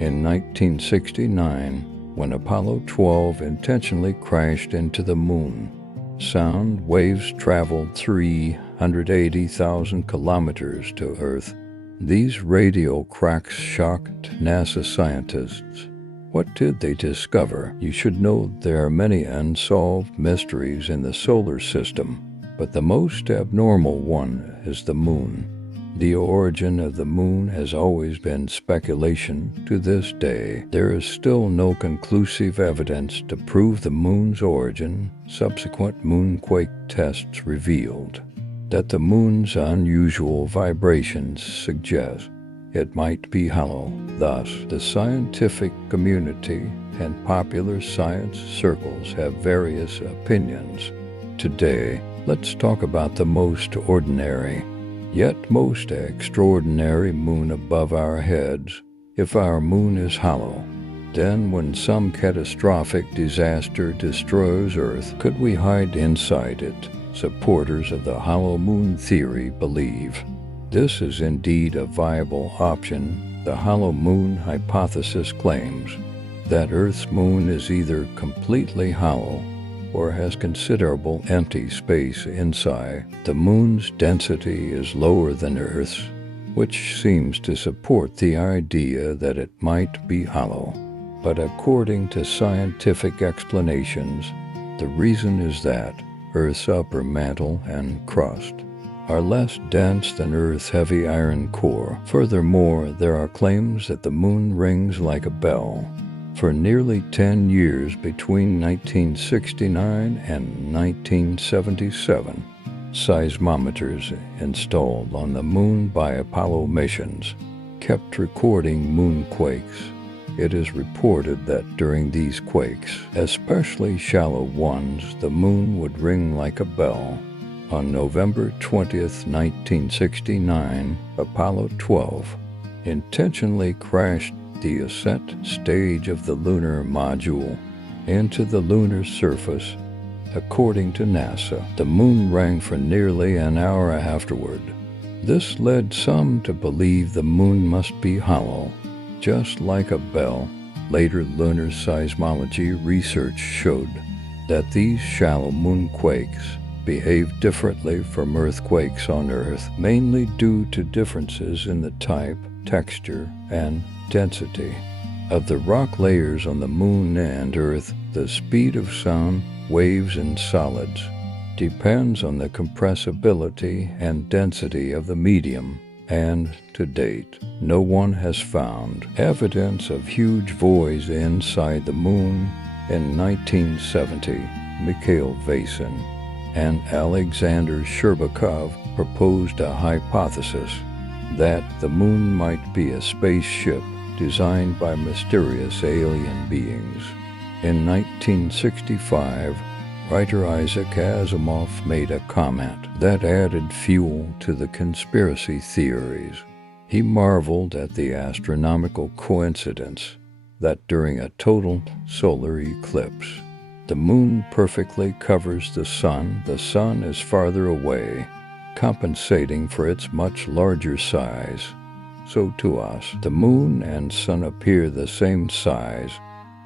In 1969, when Apollo 12 intentionally crashed into the moon, sound waves traveled 380,000 kilometers to Earth. These radio cracks shocked NASA scientists. What did they discover? You should know there are many unsolved mysteries in the solar system, but the most abnormal one is the moon. The origin of the moon has always been speculation. To this day, there is still no conclusive evidence to prove the moon's origin. Subsequent moonquake tests revealed that the moon's unusual vibrations suggest it might be hollow. Thus, the scientific community and popular science circles have various opinions. Today, let's talk about the most ordinary, yet most extraordinary moon above our heads. If our moon is hollow, then when some catastrophic disaster destroys Earth, could we hide inside it? Supporters of the hollow moon theory believe this is indeed a viable option. The hollow moon hypothesis claims that Earth's moon is either completely hollow or has considerable empty space inside. The moon's density is lower than Earth's, which seems to support the idea that it might be hollow. But according to scientific explanations, the reason is that Earth's upper mantle and crust are less dense than Earth's heavy iron core. Furthermore, there are claims that the moon rings like a bell. For nearly 10 years between 1969 and 1977, seismometers installed on the moon by Apollo missions kept recording moonquakes. It is reported that during these quakes, especially shallow ones, the moon would ring like a bell. On November 20th, 1969, Apollo 12 intentionally crashed the ascent stage of the lunar module into the lunar surface. According to NASA, the moon rang for nearly an hour afterward. This led some to believe the moon must be hollow, just like a bell. Later lunar seismology research showed that these shallow moonquakes behave differently from earthquakes on Earth, mainly due to differences in the type, texture, and density of the rock layers on the moon and Earth. The speed of sound waves in solids depends on the compressibility and density of the medium, and to date, no one has found evidence of huge voids inside the moon. In 1970, Mikhail Vasin and Alexander Sherbakov proposed a hypothesis that the moon might be a spaceship designed by mysterious alien beings. In 1965, writer Isaac Asimov made a comment that added fuel to the conspiracy theories. He marveled at the astronomical coincidence that during a total solar eclipse, the moon perfectly covers the sun. The sun is farther away, compensating for its much larger size. So to us, the moon and sun appear the same size.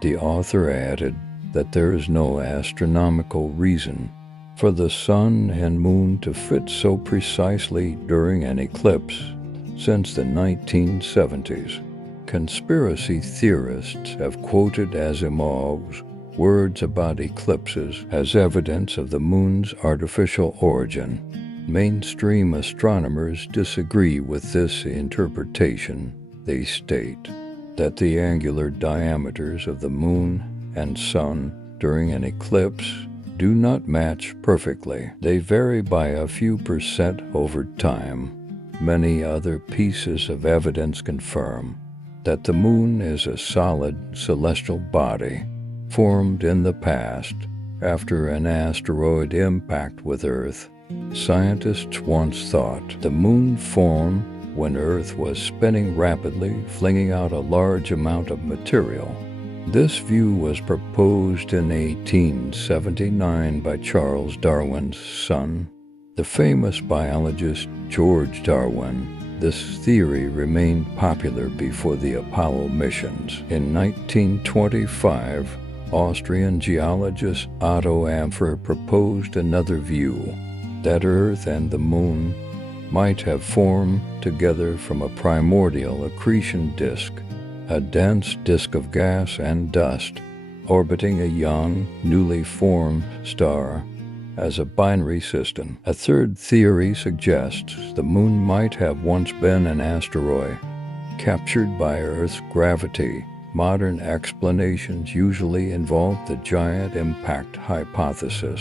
The author added that there is no astronomical reason for the sun and moon to fit so precisely during an eclipse since the 1970s. Conspiracy theorists have quoted Asimov's words about eclipses as evidence of the moon's artificial origin. Mainstream astronomers disagree with this interpretation. They state that the angular diameters of the moon and sun during an eclipse do not match perfectly. They vary by a few percent over time. Many other pieces of evidence confirm that the moon is a solid celestial body formed in the past after an asteroid impact with Earth. Scientists once thought the moon formed when Earth was spinning rapidly, flinging out a large amount of material. This view was proposed in 1879 by Charles Darwin's son, the famous biologist George Darwin. This theory remained popular before the Apollo missions. In 1925, Austrian geologist Otto Ampfer proposed another view, that Earth and the Moon might have formed together from a primordial accretion disk, a dense disk of gas and dust, orbiting a young, newly formed star as a binary system. A third theory suggests the Moon might have once been an asteroid, captured by Earth's gravity. Modern explanations usually involve the giant impact hypothesis.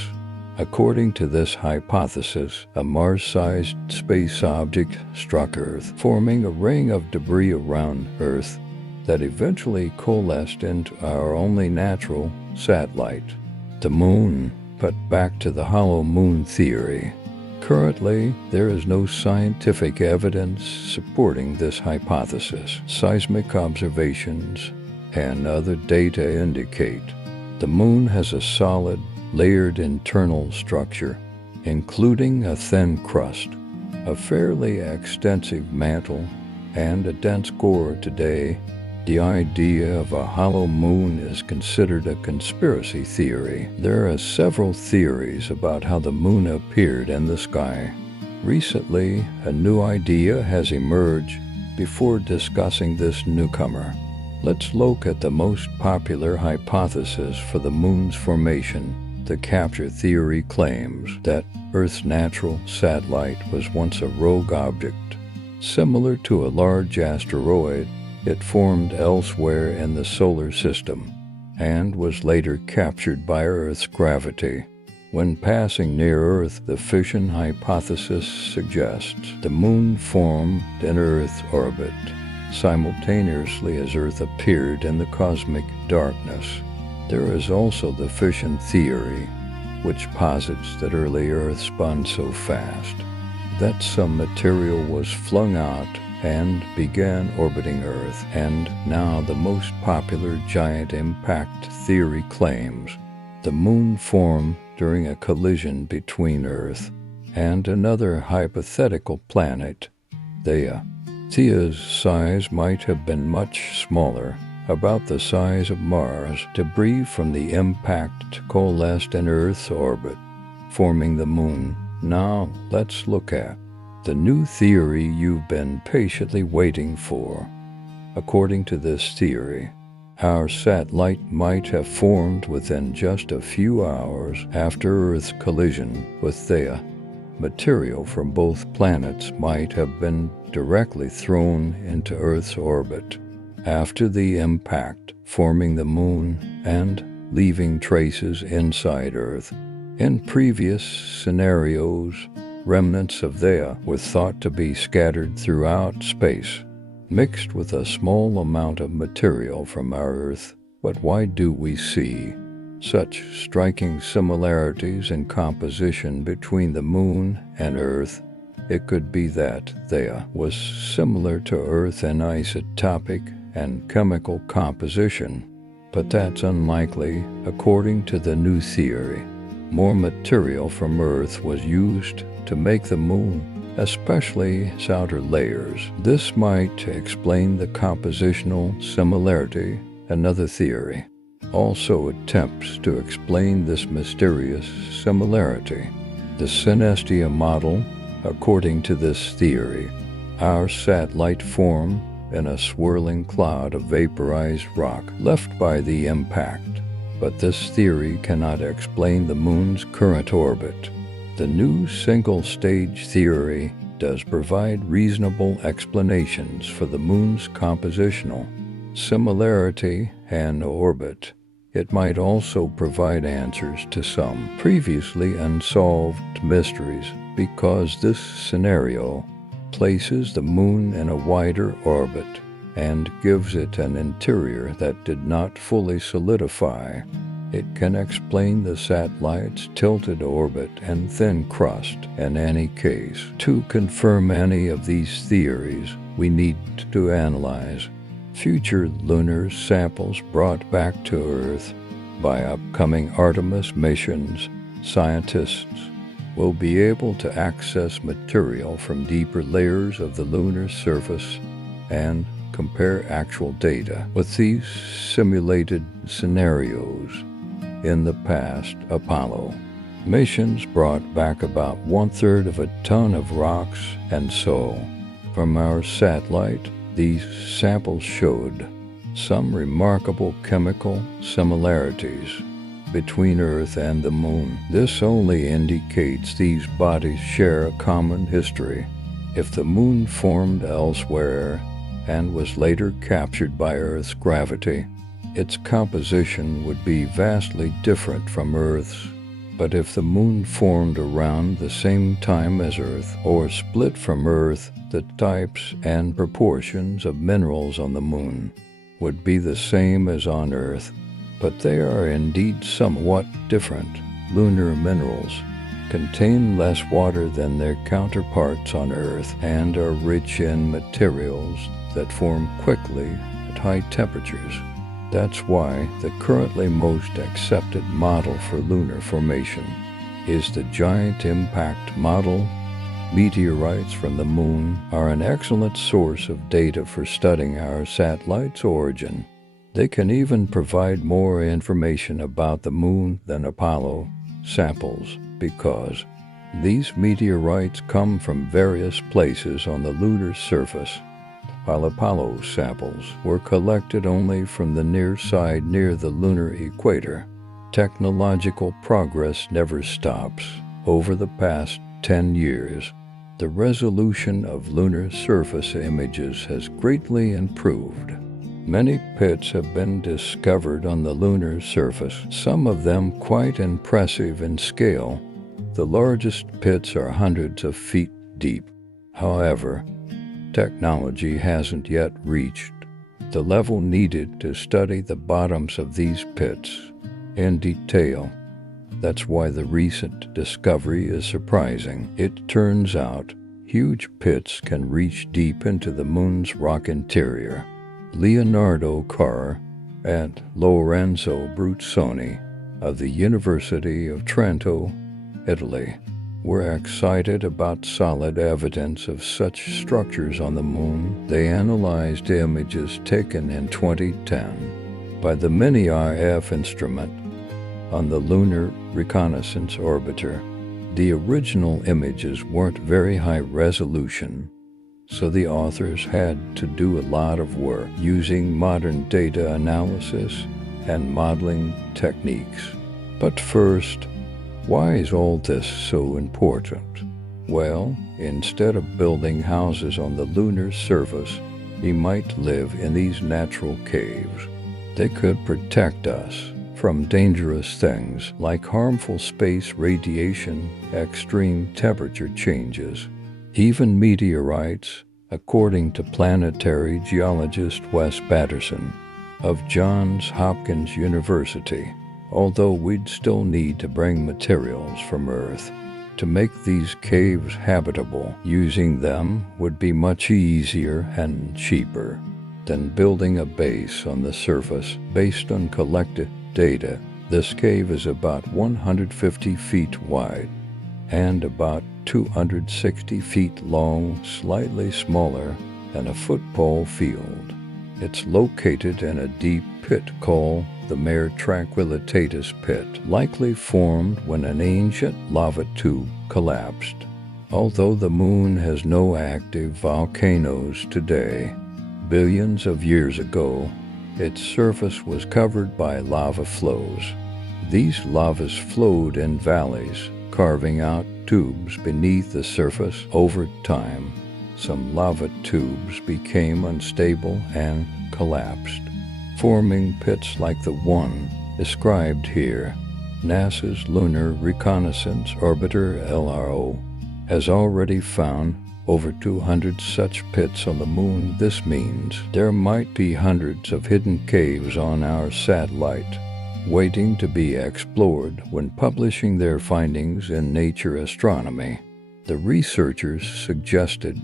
According to this hypothesis, a Mars-sized space object struck Earth, forming a ring of debris around Earth that eventually coalesced into our only natural satellite, the Moon. But back to the hollow moon theory. Currently, there is no scientific evidence supporting this hypothesis. Seismic observations and other data indicate the Moon has a solid, layered internal structure, including a thin crust, a fairly extensive mantle, and a dense core. Today, the idea of a hollow moon is considered a conspiracy theory. There are several theories about how the moon appeared in the sky. Recently, a new idea has emerged. Before discussing this newcomer, let's look at the most popular hypothesis for the moon's formation. The capture theory claims that Earth's natural satellite was once a rogue object, similar to a large asteroid. It formed elsewhere in the solar system and was later captured by Earth's gravity. When passing near Earth, the fission hypothesis suggests the Moon formed in Earth's orbit simultaneously as Earth appeared in the cosmic darkness. There is also the fission theory, which posits that early Earth spun so fast that some material was flung out and began orbiting Earth. And now the most popular giant impact theory claims the Moon formed during a collision between Earth and another hypothetical planet, Theia. Theia's size might have been much smaller, about the size of Mars. Debris from the impact coalesced in Earth's orbit, forming the Moon. Now let's look at the new theory you've been patiently waiting for. According to this theory, our satellite might have formed within just a few hours after Earth's collision with Theia. Material from both planets might have been directly thrown into Earth's orbit after the impact, forming the Moon and leaving traces inside Earth. In previous scenarios, remnants of Theia were thought to be scattered throughout space, mixed with a small amount of material from our Earth. But why do we see such striking similarities in composition between the Moon and Earth? It could be that Theia was similar to Earth in isotopic and chemical composition, but that's unlikely. According to the new theory, more material from Earth was used to make the Moon, especially its outer layers. This might explain the compositional similarity. Another theory also attempts to explain this mysterious similarity. The synestia model. According to this theory, our satellite formed in a swirling cloud of vaporized rock left by the impact. But this theory cannot explain the Moon's current orbit. The new single-stage theory does provide reasonable explanations for the Moon's compositional similarity and orbit. It might also provide answers to some previously unsolved mysteries, because this scenario places the Moon in a wider orbit and gives it an interior that did not fully solidify. It can explain the satellite's tilted orbit and thin crust. In any case, to confirm any of these theories, we need to analyze future lunar samples brought back to Earth by upcoming Artemis missions. Scientists will be able to access material from deeper layers of the lunar surface and compare actual data with these simulated scenarios. In the past Apollo missions brought back about 1/3 of a ton of rocks and soil. From our satellite, these samples showed some remarkable chemical similarities between Earth and the Moon. This only indicates these bodies share a common history. If the Moon formed elsewhere and was later captured by Earth's gravity, its composition would be vastly different from Earth's. But if the Moon formed around the same time as Earth, or split from Earth, the types and proportions of minerals on the Moon would be the same as on Earth. But they are indeed somewhat different. Lunar minerals contain less water than their counterparts on Earth and are rich in materials that form quickly at high temperatures. That's why the currently most accepted model for lunar formation is the giant impact model. Meteorites from the Moon are an excellent source of data for studying our satellite's origin. They can even provide more information about the Moon than Apollo samples because these meteorites come from various places on the lunar surface, while Apollo samples were collected only from the near side near the lunar equator. Technological progress never stops. Over the past 10 years, the resolution of lunar surface images has greatly improved. Many pits have been discovered on the lunar surface, some of them quite impressive in scale. The largest pits are hundreds of feet deep. However, technology hasn't yet reached the level needed to study the bottoms of these pits in detail. That's why the recent discovery is surprising. It turns out huge pits can reach deep into the Moon's rock interior. Leonardo Carr and Lorenzo Bruzzoni of the University of Trento, Italy, were excited about solid evidence of such structures on the Moon. They analyzed images taken in 2010 by the Mini-RF instrument on the Lunar Reconnaissance Orbiter. The original images weren't very high resolution, so the authors had to do a lot of work using modern data analysis and modeling techniques. But first, why is all this so important? Well, instead of building houses on the lunar surface, we might live in these natural caves. They could protect us from dangerous things like harmful space radiation, extreme temperature changes, even meteorites, according to planetary geologist Wes Patterson of Johns Hopkins University. Although we'd still need to bring materials from Earth to make these caves habitable, using them would be much easier and cheaper than building a base on the surface. Based on collected data, this cave is about 150 feet wide and about 260 feet long, slightly smaller than a football field. It's located in a deep pit called the Mare Tranquillitatis Pit, likely formed when an ancient lava tube collapsed. Although the Moon has no active volcanoes today, billions of years ago, its surface was covered by lava flows. These lavas flowed in valleys, carving out tubes beneath the surface. Over time, some lava tubes became unstable and collapsed, forming pits like the one described here. NASA's Lunar Reconnaissance Orbiter (LRO) has already found over 200 such pits on the Moon. This means there might be hundreds of hidden caves on our satellite, waiting to be explored. When publishing their findings in Nature Astronomy, the researchers suggested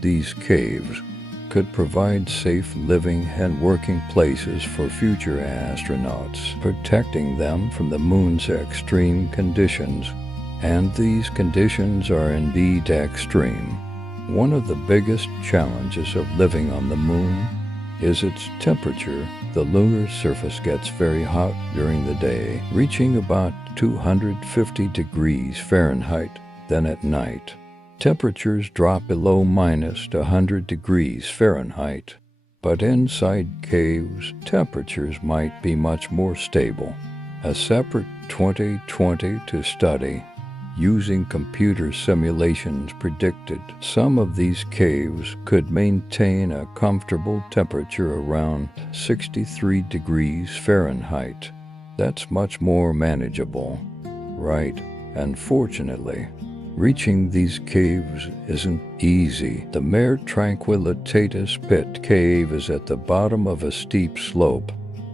these caves could provide safe living and working places for future astronauts, protecting them from the Moon's extreme conditions. and these conditions are indeed extreme. One of the biggest challenges of living on the moon is its temperature. The lunar surface gets very hot during the day, reaching about 250 degrees Fahrenheit. Then at night, temperatures drop below minus 100 degrees Fahrenheit. But inside caves, temperatures might be much more stable. A separate 2020 to study using computer simulations predicted some of these caves could maintain a comfortable temperature around 63 degrees Fahrenheit. That's much more manageable, right? And fortunately, reaching these caves isn't easy. The Mare Tranquillitatis Pit Cave is at the bottom of a steep slope,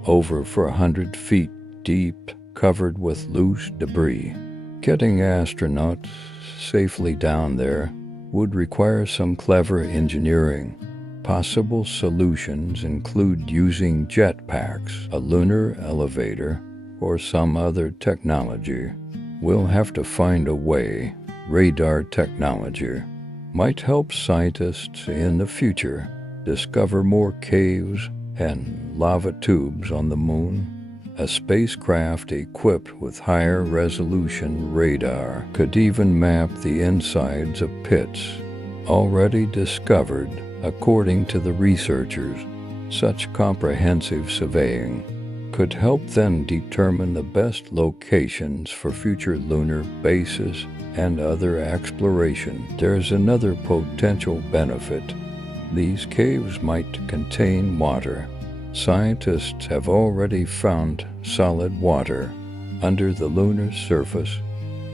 over 400 feet deep, covered with loose debris. Getting astronauts safely down there would require some clever engineering. Possible solutions include using jetpacks, a lunar elevator, or some other technology. We'll have to find a way. Radar technology might help scientists in the future discover more caves and lava tubes on the moon. A spacecraft equipped with higher resolution radar could even map the insides of pits already discovered. According to the researchers, such comprehensive surveying could help them determine the best locations for future lunar bases and other exploration. There's another potential benefit. These caves might contain water. Scientists have already found solid water under the lunar surface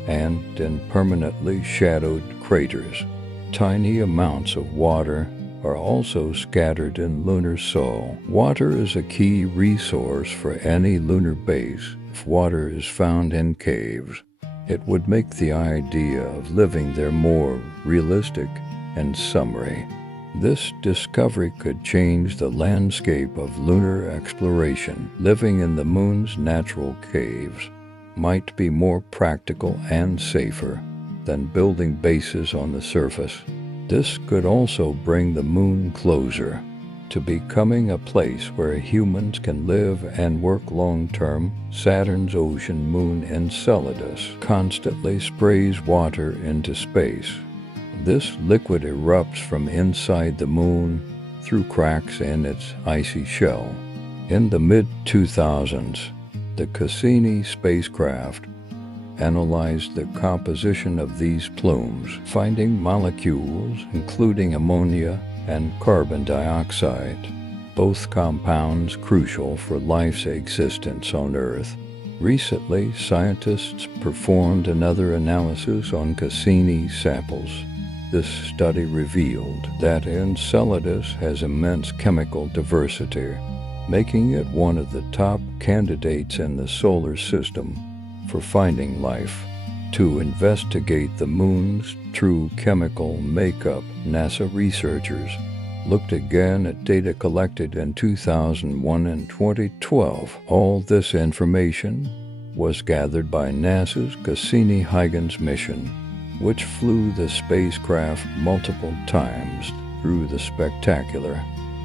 and in permanently shadowed craters. Tiny amounts of water are also scattered in lunar soil. Water is a key resource for any lunar base. If water is found in caves, it would make the idea of living there more realistic. In summary, this discovery could change the landscape of lunar exploration. Living in the moon's natural caves might be more practical and safer than building bases on the surface. This could also bring the moon closer to becoming a place where humans can live and work long-term. Saturn's ocean moon Enceladus constantly sprays water into space. This liquid erupts from inside the moon through cracks in its icy shell. In the mid-2000s, the Cassini spacecraft analyzed the composition of these plumes, finding molecules including ammonia and carbon dioxide, both compounds crucial for life's existence on Earth. Recently, scientists performed another analysis on Cassini samples. This study revealed that Enceladus has immense chemical diversity, making it one of the top candidates in the solar system for finding life. To investigate the moon's true chemical makeup, NASA researchers looked again at data collected in 2001 and 2012. All this information was gathered by NASA's Cassini-Huygens mission, which flew the spacecraft multiple times through the spectacular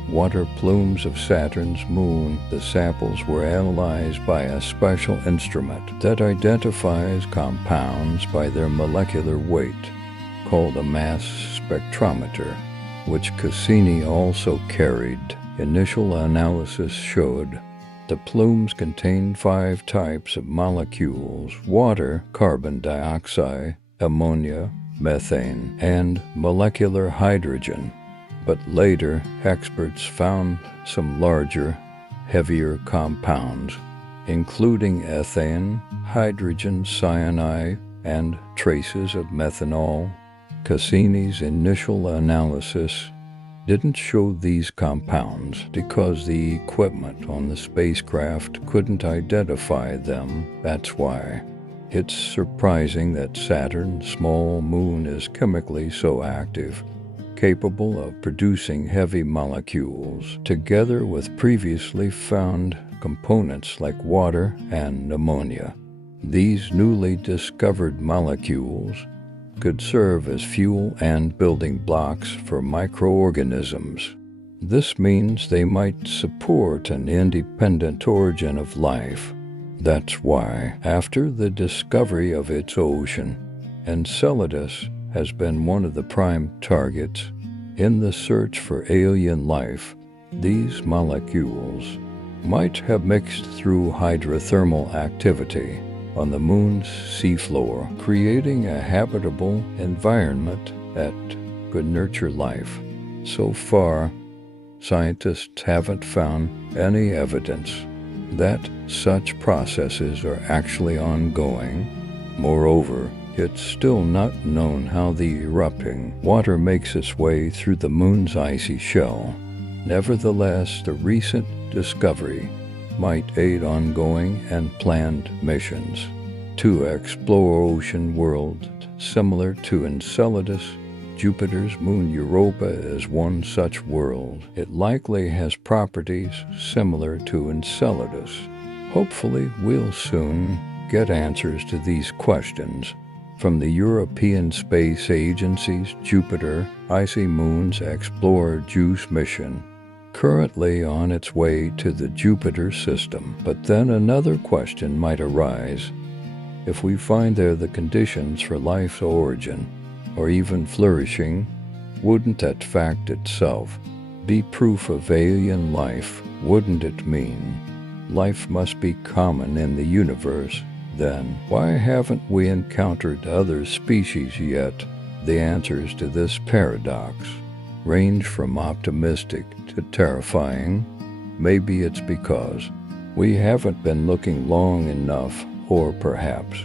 water plumes of Saturn's moon. The samples were analyzed by a special instrument that identifies compounds by their molecular weight, called a mass spectrometer, which Cassini also carried. Initial analysis showed the plumes contained 5 types of molecules: water, carbon dioxide, ammonia, methane, and molecular hydrogen. But later, experts found some larger, heavier compounds, including ethane, hydrogen cyanide, and traces of methanol. Cassini's initial analysis didn't show these compounds because the equipment on the spacecraft couldn't identify them. That's why it's surprising that Saturn's small moon is chemically so active, capable of producing heavy molecules, together with previously found components like water and ammonia. These newly discovered molecules could serve as fuel and building blocks for microorganisms. This means they might support an independent origin of life. That's why, after the discovery of its ocean, Enceladus has been one of the prime targets in the search for alien life. These molecules might have mixed through hydrothermal activity on the moon's seafloor, creating a habitable environment that could nurture life. So far, scientists haven't found any evidence that such processes are actually ongoing. Moreover, it's still not known how the erupting water makes its way through the moon's icy shell. Nevertheless, the recent discovery might aid ongoing and planned missions to explore ocean worlds similar to Enceladus. Jupiter's moon Europa is one such world. It likely has properties similar to Enceladus. Hopefully, we'll soon get answers to these questions from the European Space Agency's Jupiter Icy Moons Explorer JUICE mission, currently on its way to the Jupiter system. But then another question might arise. If we find there the conditions for life's origin, or even flourishing, wouldn't that fact itself be proof of alien life? Wouldn't it mean life must be common in the universe? Then, why haven't we encountered other species yet? The answers to this paradox range from optimistic to terrifying. Maybe it's because we haven't been looking long enough, or perhaps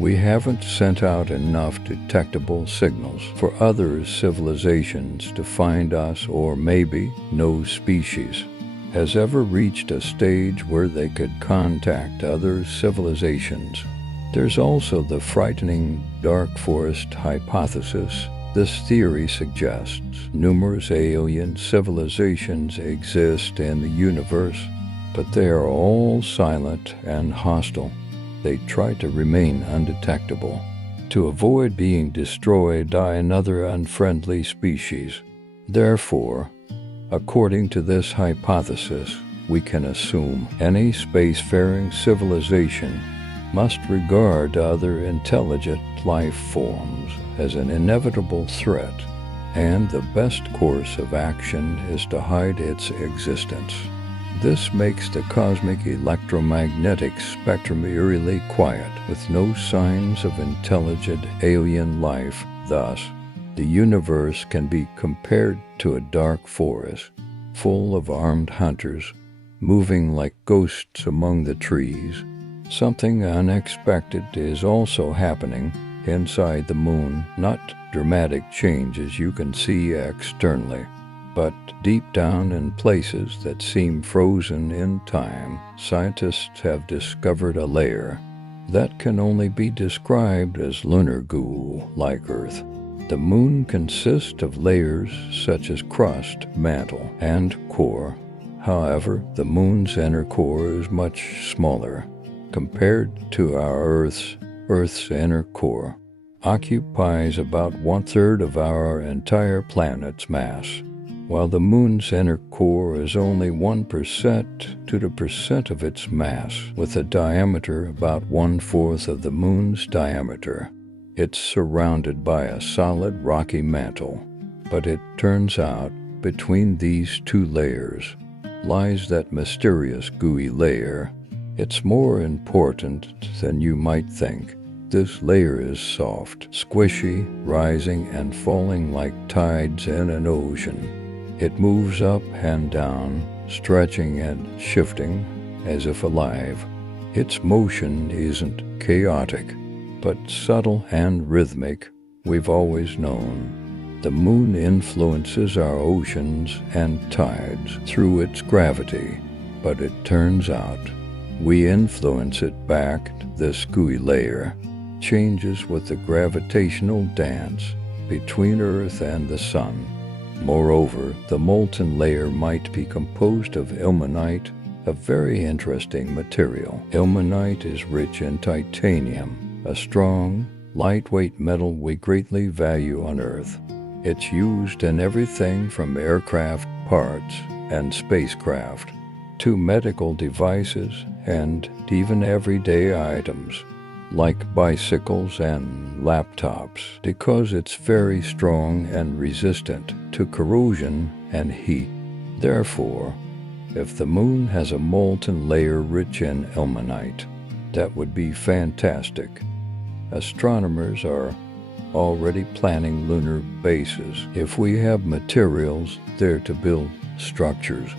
we haven't sent out enough detectable signals for other civilizations to find us, or maybe no species has ever reached a stage where they could contact other civilizations. There's also the frightening dark forest hypothesis. This theory suggests numerous alien civilizations exist in the universe, but they are all silent and hostile. They try to remain undetectable to avoid being destroyed by another unfriendly species. Therefore, according to this hypothesis, we can assume any spacefaring civilization must regard other intelligent life forms as an inevitable threat, and the best course of action is to hide its existence. This makes the cosmic electromagnetic spectrum eerily quiet, with no signs of intelligent alien life. Thus, the universe can be compared to a dark forest, full of armed hunters, moving like ghosts among the trees. Something unexpected is also happening inside the moon, not dramatic changes you can see externally, but deep down in places that seem frozen in time. Scientists have discovered a layer that can only be described as lunar goo, like Earth. The moon consists of layers such as crust, mantle, and core. However, the moon's inner core is much smaller compared to our Earth's inner core occupies about 1/3 of our entire planet's mass, while the moon's inner core is only 1% to 2% of its mass, with a diameter about 1/4 of the moon's diameter. It's surrounded by a solid rocky mantle, but it turns out between these two layers lies that mysterious gooey layer. It's more important than you might think. This layer is soft, squishy, rising and falling like tides in an ocean. It moves up and down, stretching and shifting as if alive. Its motion isn't chaotic, but subtle and rhythmic. We've always known the moon influences our oceans and tides through its gravity, but it turns out we influence it back. This gooey layer changes with the gravitational dance between Earth and the Sun. Moreover, the molten layer might be composed of ilmenite, a very interesting material. Ilmenite is rich in titanium, a strong, lightweight metal we greatly value on Earth. It's used in everything from aircraft parts and spacecraft to medical devices and even everyday items like bicycles and laptops, because it's very strong and resistant to corrosion and heat. Therefore, if the moon has a molten layer rich in ilmenite, that would be fantastic. Astronomers are already planning lunar bases. If we have materials there to build structures,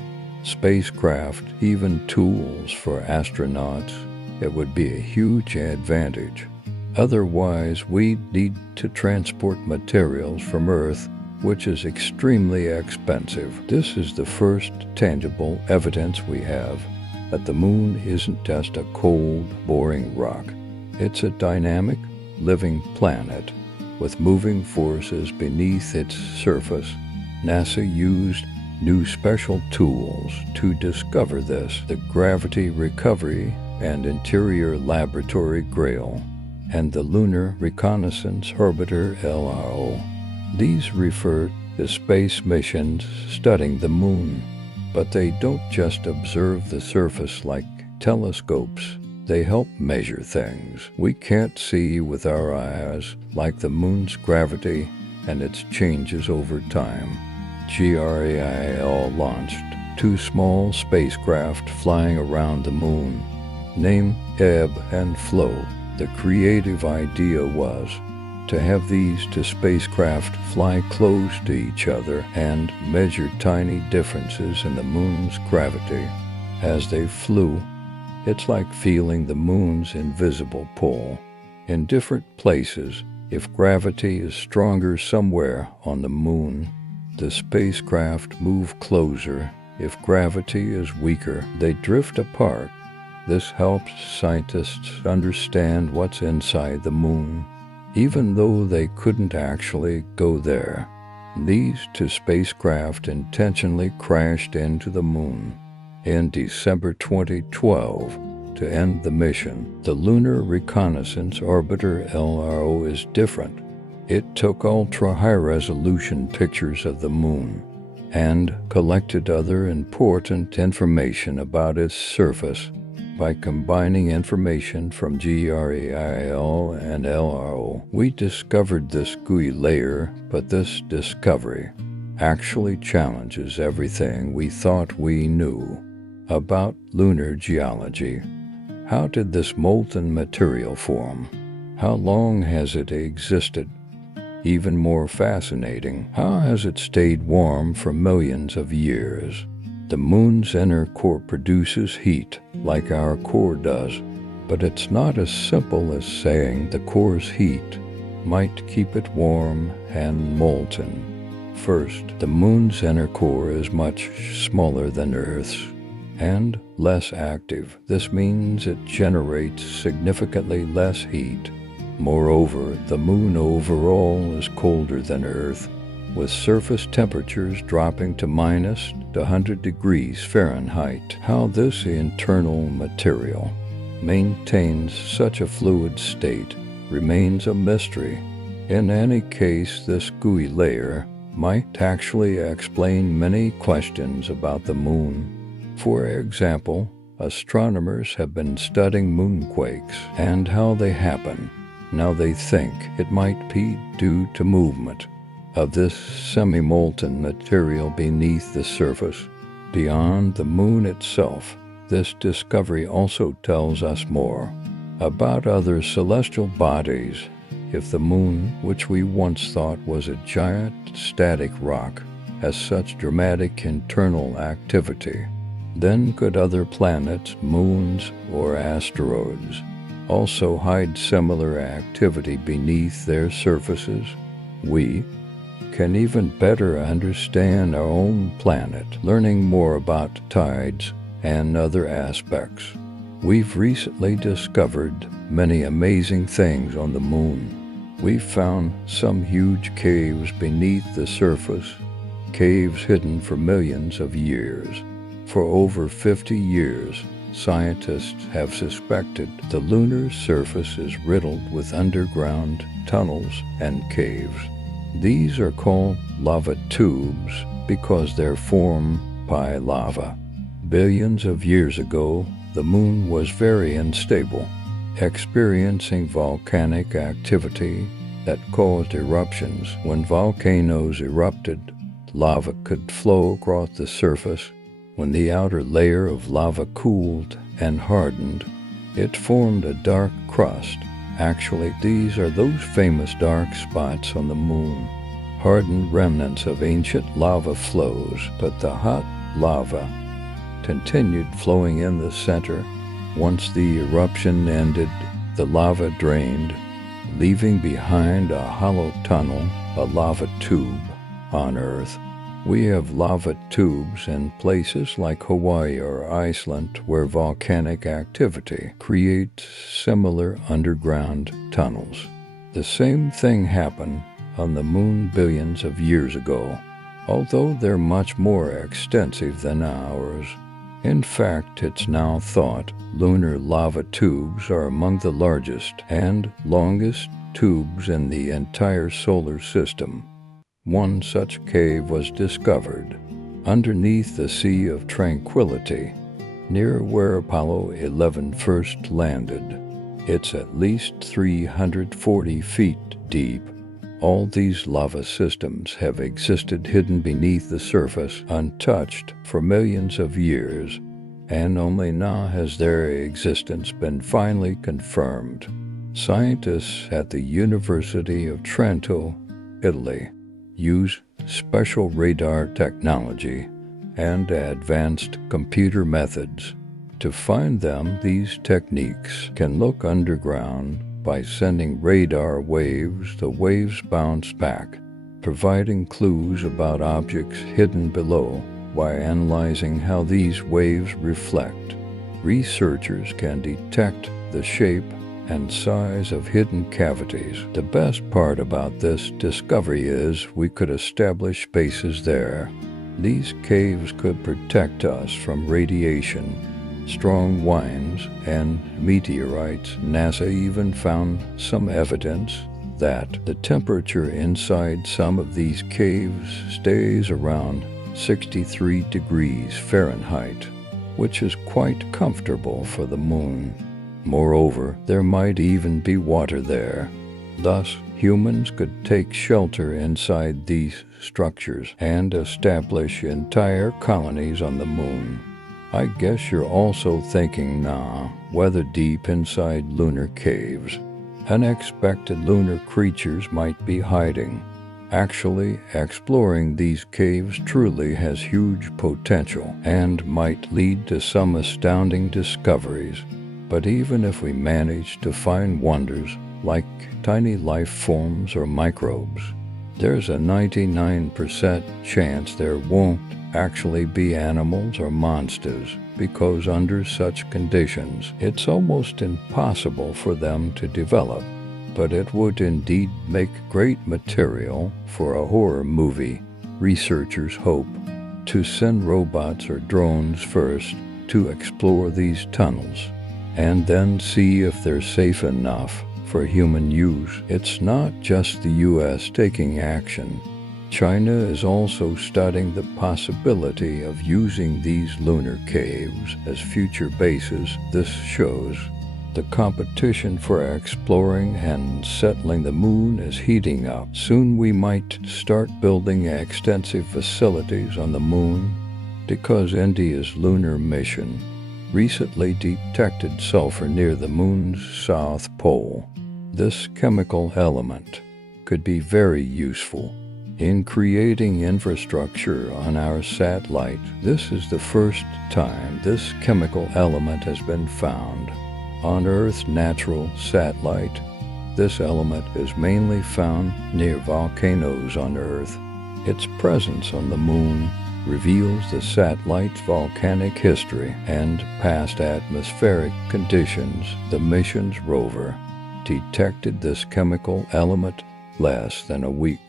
spacecraft, even tools for astronauts, it would be a huge advantage. Otherwise, we need to transport materials from Earth, which is extremely expensive. This is the first tangible evidence we have that the moon isn't just a cold, boring rock. It's a dynamic, living planet with moving forces beneath its surface. NASA used new special tools to discover this: the Gravity Recovery and Interior Laboratory GRAIL, and the Lunar Reconnaissance Orbiter LRO. These refer to space missions studying the moon, but they don't just observe the surface like telescopes. They help measure things we can't see with our eyes, like the moon's gravity and its changes over time. GRAIL launched 2 small spacecraft flying around the moon, named Ebb and Flow. The creative idea was to have these 2 spacecraft fly close to each other and measure tiny differences in the moon's gravity. As they flew, it's like feeling the moon's invisible pull. In different places, if gravity is stronger somewhere on the moon, the spacecraft move closer. If gravity is weaker, they drift apart. This helps scientists understand what's inside the moon, even though they couldn't actually go there. These 2 spacecraft intentionally crashed into the moon in December 2012 to end the mission. The Lunar Reconnaissance Orbiter LRO is different. It took ultra-high-resolution pictures of the moon and collected other important information about its surface. By combining information from GRAIL and LRO, we discovered this gooey layer, but this discovery actually challenges everything we thought we knew about lunar geology. How did this molten material form? How long has it existed? Even more fascinating, how has it stayed warm for millions of years? The moon's inner core produces heat, like our core does, but it's not as simple as saying the core's heat might keep it warm and molten. First, the moon's inner core is much smaller than Earth's and less active. This means it generates significantly less heat. Moreover, the moon overall is colder than Earth, with surface temperatures dropping to minus 100 degrees Fahrenheit. How this internal material maintains such a fluid state remains a mystery. In any case, this gooey layer might actually explain many questions about the moon. For example, astronomers have been studying moonquakes and how they happen. Now they think it might be due to movement of this semi-molten material beneath the surface. Beyond the moon itself, this discovery also tells us more about other celestial bodies. If the moon, which we once thought was a giant static rock, has such dramatic internal activity, then could other planets, moons, or asteroids also hide similar activity beneath their surfaces? We can even better understand our own planet, learning more about tides and other aspects. We've recently discovered many amazing things on the moon. We've found some huge caves beneath the surface, caves hidden for millions of years. For over 50 years, scientists have suspected the lunar surface is riddled with underground tunnels and caves. These are called lava tubes because they're formed by lava. Billions of years ago, the moon was very unstable, experiencing volcanic activity that caused eruptions. When volcanoes erupted, lava could flow across the surface. When the outer layer of lava cooled and hardened, it formed a dark crust. Actually, these are those famous dark spots on the moon, hardened remnants of ancient lava flows. But the hot lava continued flowing in the center. Once the eruption ended, the lava drained, leaving behind a hollow tunnel, a lava tube. On Earth, we have lava tubes in places like Hawaii or Iceland where volcanic activity creates similar underground tunnels. The same thing happened on the moon billions of years ago, although they're much more extensive than ours. In fact, it's now thought lunar lava tubes are among the largest and longest tubes in the entire solar system. One such cave was discovered underneath the Sea of Tranquility, near where Apollo 11 first landed. It's at least 340 feet deep. All these lava systems have existed hidden beneath the surface, untouched for millions of years, and only now has their existence been finally confirmed. Scientists at the University of Trento, Italy, use special radar technology and advanced computer methods to find them. These techniques can look underground. By sending radar waves, the waves bounce back, providing clues about objects hidden below. By analyzing how these waves reflect, researchers can detect the shape and size of hidden cavities. The best part about this discovery is we could establish bases there. These caves could protect us from radiation, strong winds, and meteorites. NASA even found some evidence that the temperature inside some of these caves stays around 63 degrees Fahrenheit, which is quite comfortable for the moon. Moreover, there might even be water there. Thus, humans could take shelter inside these structures and establish entire colonies on the moon. I guess you're also thinking now, whether deep inside lunar caves, unexpected lunar creatures might be hiding. Actually, exploring these caves truly has huge potential and might lead to some astounding discoveries. But even if we manage to find wonders like tiny life forms or microbes, there's a 99% chance there won't actually be animals or monsters, because under such conditions it's almost impossible for them to develop. But it would indeed make great material for a horror movie. Researchers hope to send robots or drones first to explore these tunnels, and then see if they're safe enough for human use. It's not just the U.S. taking action. China is also studying the possibility of using these lunar caves as future bases. This shows the competition for exploring and settling the moon is heating up. Soon we might start building extensive facilities on the moon, because India's lunar mission recently detected sulfur near the moon's south pole. This chemical element could be very useful in creating infrastructure on our satellite. This is the first time this chemical element has been found on Earth's natural satellite. This element is mainly found near volcanoes on Earth. Its presence on the moon reveals the satellite's volcanic history and past atmospheric conditions. The mission's rover detected this chemical element less than a week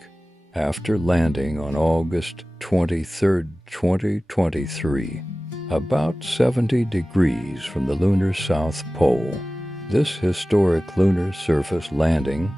after landing on August 23, 2023. about 70 degrees from the lunar South Pole. This historic lunar surface landing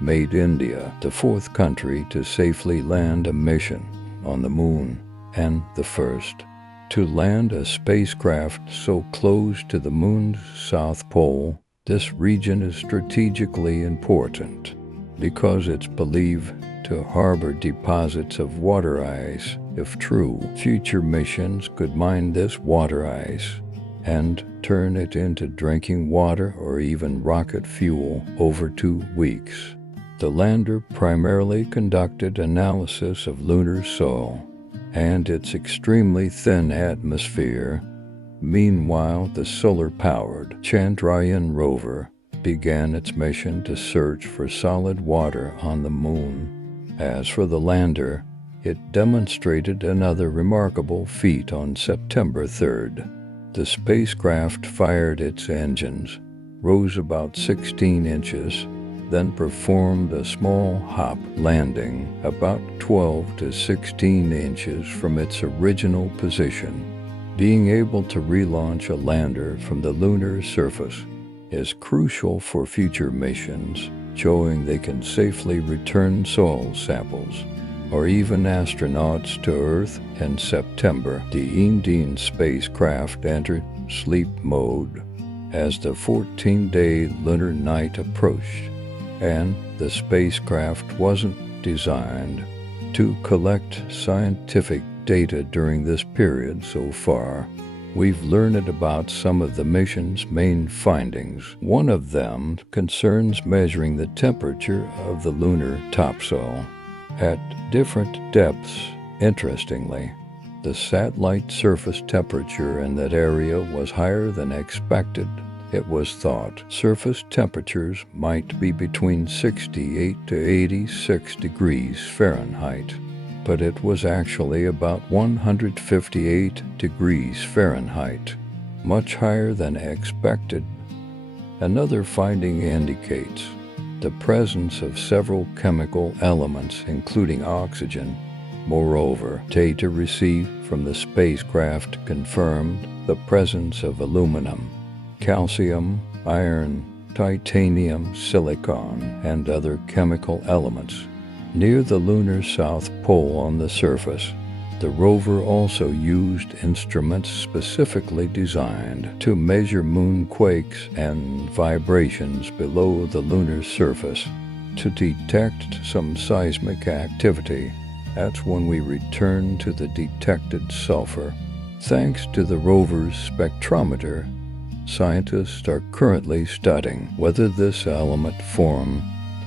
made India the fourth country to safely land a mission on the moon, and the first to land a spacecraft so close to the moon's south pole. This region is strategically important because it's believed to harbor deposits of water ice. If true, future missions could mine this water ice and turn it into drinking water or even rocket fuel over 2 weeks. The lander primarily conducted analysis of lunar soil and its extremely thin atmosphere. Meanwhile, the solar-powered Chandrayaan rover began its mission to search for solid water on the moon. As for the lander, it demonstrated another remarkable feat on September 3rd. The spacecraft fired its engines, rose about 16 inches, then performed a small hop landing about 12 to 16 inches from its original position. Being able to relaunch a lander from the lunar surface is crucial for future missions, showing they can safely return soil samples or even astronauts to Earth. In September, the Indian spacecraft entered sleep mode as the 14-day lunar night approached, and the spacecraft wasn't designed to collect scientific data during this period. So far, we've learned about some of the mission's main findings. One of them concerns measuring the temperature of the lunar topsoil at different depths. Interestingly, the satellite surface temperature in that area was higher than expected. It was thought surface temperatures might be between 68 to 86 degrees Fahrenheit, but it was actually about 158 degrees Fahrenheit, much higher than expected. Another finding indicates the presence of several chemical elements, including oxygen. Moreover, data received from the spacecraft confirmed the presence of aluminum, calcium, iron, titanium, silicon, and other chemical elements near the lunar south pole on the surface. The rover also used instruments specifically designed to measure moonquakes and vibrations below the lunar surface to detect some seismic activity. That's when we return to the detected sulfur. Thanks to the rover's spectrometer, scientists are currently studying whether this element formed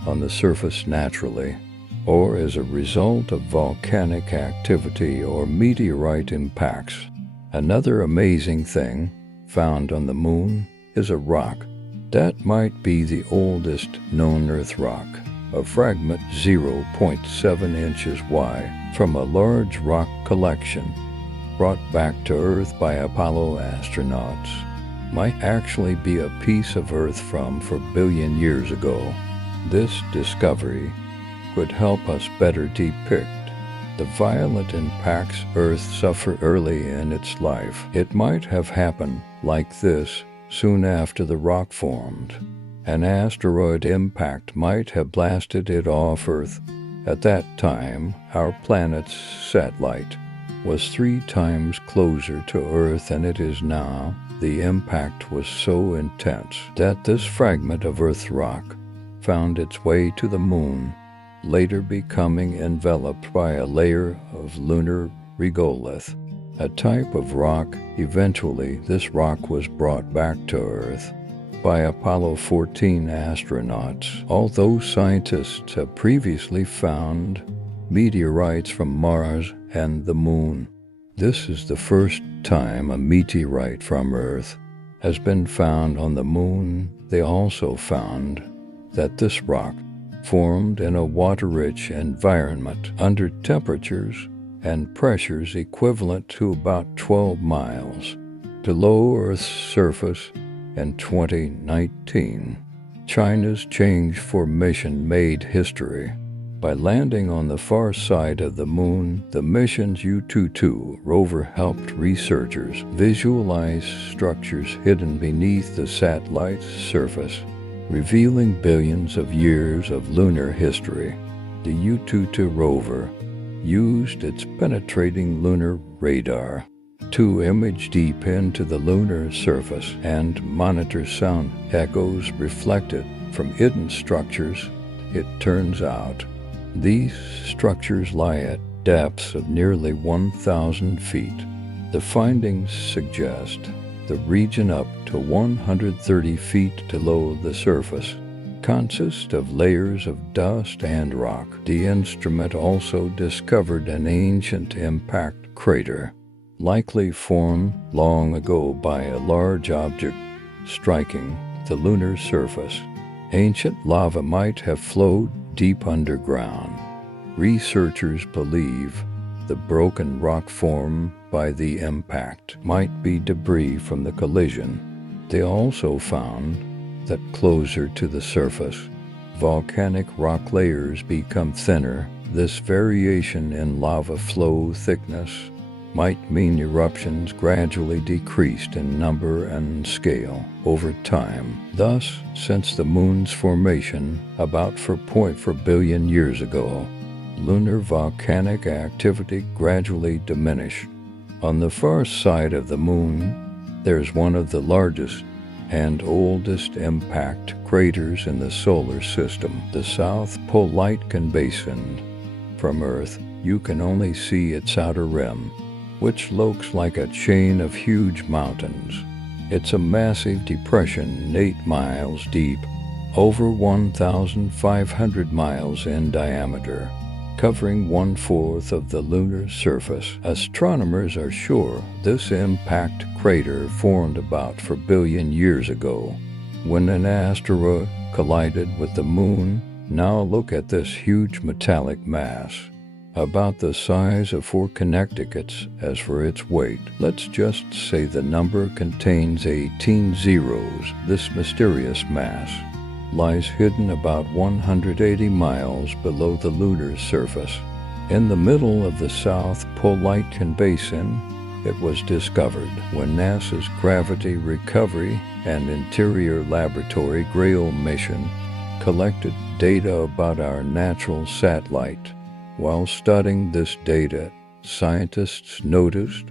on the surface naturally or as a result of volcanic activity or meteorite impacts. Another amazing thing found on the moon is a rock that might be the oldest known Earth rock, a fragment 0.7 inches wide from a large rock collection brought back to Earth by Apollo astronauts. Might actually be a piece of Earth from 4 billion years ago. This discovery could help us better depict the violent impacts Earth suffered early in its life. It might have happened like this soon after the rock formed. An asteroid impact might have blasted it off Earth. At that time, our planet's satellite was 3 times closer to Earth than it is now. The impact was so intense that this fragment of Earth rock found its way to the moon, later becoming enveloped by a layer of lunar regolith, a type of rock. Eventually, this rock was brought back to Earth by Apollo 14 astronauts. Although scientists have previously found meteorites from Mars and the moon, this is the first time a meteorite from Earth has been found on the moon. They also found that this rock formed in a water-rich environment under temperatures and pressures equivalent to about 12 miles below Earth's surface. In 2019, China's change for mission made history By landing on the far side of the Moon, the mission's U-22 rover helped researchers visualize structures hidden beneath the satellite's surface, revealing billions of years of lunar history. The U-22 rover used its penetrating lunar radar to image deep into the lunar surface and monitor sound echoes reflected from hidden structures. It turns out these structures lie at depths of nearly 1,000 feet. The findings suggest the region up to 130 feet below the surface consists of layers of dust and rock. The instrument also discovered an ancient impact crater, likely formed long ago by a large object striking the lunar surface. Ancient lava might have flowed deep underground. Researchers believe the broken rock formed by the impact might be debris from the collision. They also found that closer to the surface, volcanic rock layers become thinner. This variation in lava flow thickness might mean eruptions gradually decreased in number and scale over time. Thus, since the Moon's formation about 4.4 billion years ago, lunar volcanic activity gradually diminished. On the far side of the Moon, there's one of the largest and oldest impact craters in the solar system, the South Pole Light Basin. From Earth, you can only see its outer rim, which looks like a chain of huge mountains. It's a massive depression 8 miles deep, over 1,500 miles in diameter, covering 1/4 of the lunar surface. Astronomers are sure this impact crater formed about 4 billion years ago, when an asteroid collided with the Moon. Now look at this huge metallic mass, about the size of 4 Connecticuts. As for its weight, let's just say the number contains 18 zeros. This mysterious mass lies hidden about 180 miles below the lunar surface. In the middle of the South Pole Light Basin, it was discovered when NASA's Gravity Recovery and Interior Laboratory GRAIL mission collected data about our natural satellite. While studying this data, scientists noticed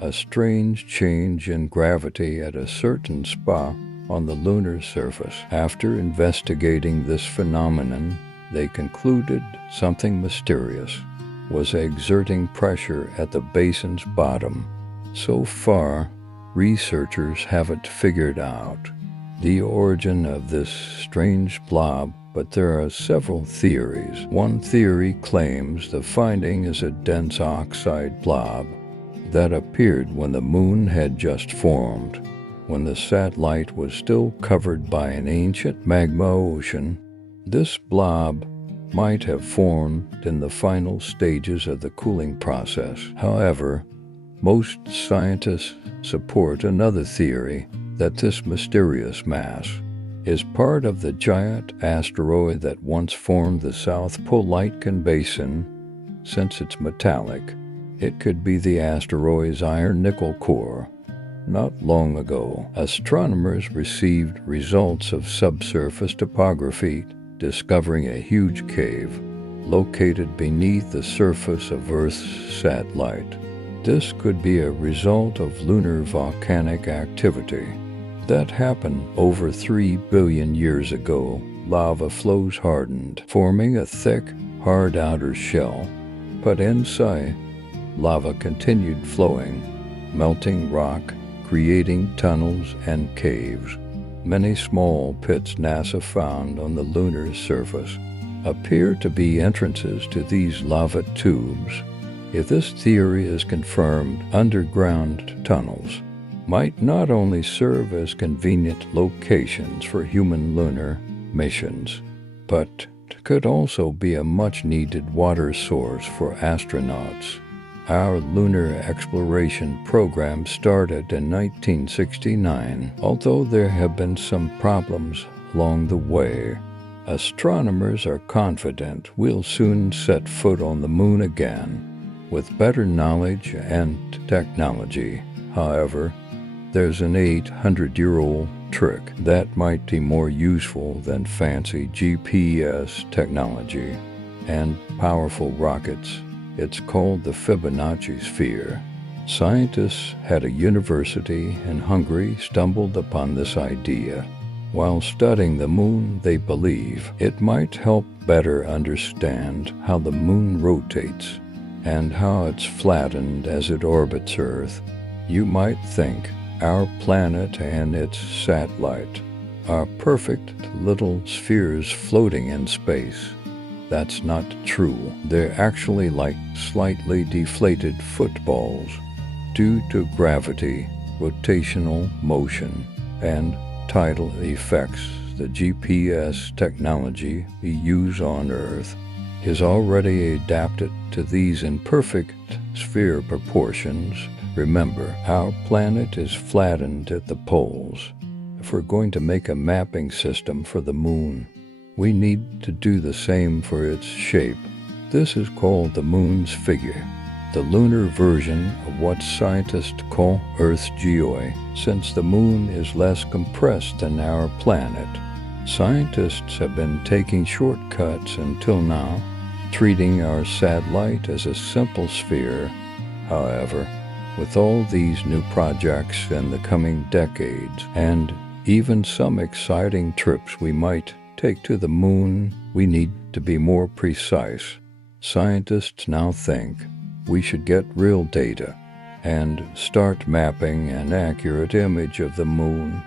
a strange change in gravity at a certain spot on the lunar surface. After investigating this phenomenon, they concluded something mysterious was exerting pressure at the basin's bottom. So far, researchers haven't figured out the origin of this strange blob, but there are several theories. One theory claims the finding is a dense oxide blob that appeared when the Moon had just formed, when the satellite was still covered by an ancient magma ocean. This blob might have formed in the final stages of the cooling process. However, most scientists support another theory, that this mysterious mass is part of the giant asteroid that once formed the South Pole Light Basin. Since it's metallic, it could be the asteroid's iron-nickel core. Not long ago, astronomers received results of subsurface topography, discovering a huge cave located beneath the surface of Earth's satellite. This could be a result of lunar volcanic activity that happened over 3 billion years ago. Lava flows hardened, forming a thick, hard outer shell, but inside, lava continued flowing, melting rock, creating tunnels and caves. Many small pits NASA found on the lunar surface appear to be entrances to these lava tubes. If this theory is confirmed, underground tunnels might not only serve as convenient locations for human lunar missions, but could also be a much-needed water source for astronauts. Our lunar exploration program started in 1969. Although there have been some problems along the way, Astronomers are confident we'll soon set foot on the moon again, with better knowledge and technology. However, there's an 800-year-old trick that might be more useful than fancy GPS technology and powerful rockets. It's called the Fibonacci sphere. Scientists at a university in Hungary stumbled upon this idea. While studying the moon, they believe it might help better understand how the moon rotates and how it's flattened as it orbits Earth. You might think our planet and its satellite are perfect little spheres floating in space. That's not true. They're actually like slightly deflated footballs due to gravity, rotational motion, and tidal effects. The GPS technology we use on Earth is already adapted to these imperfect sphere proportions. Remember, our planet is flattened at the poles. If we're going to make a mapping system for the moon, we need to do the same for its shape. This is called the moon's figure, the lunar version of what scientists call Earth's geoid. Since the moon is less compressed than our planet, scientists have been taking shortcuts until now, treating our satellite as a simple sphere. However, with all these new projects in the coming decades, and even some exciting trips we might take to the moon, we need to be more precise. Scientists now think we should get real data and start mapping an accurate image of the moon.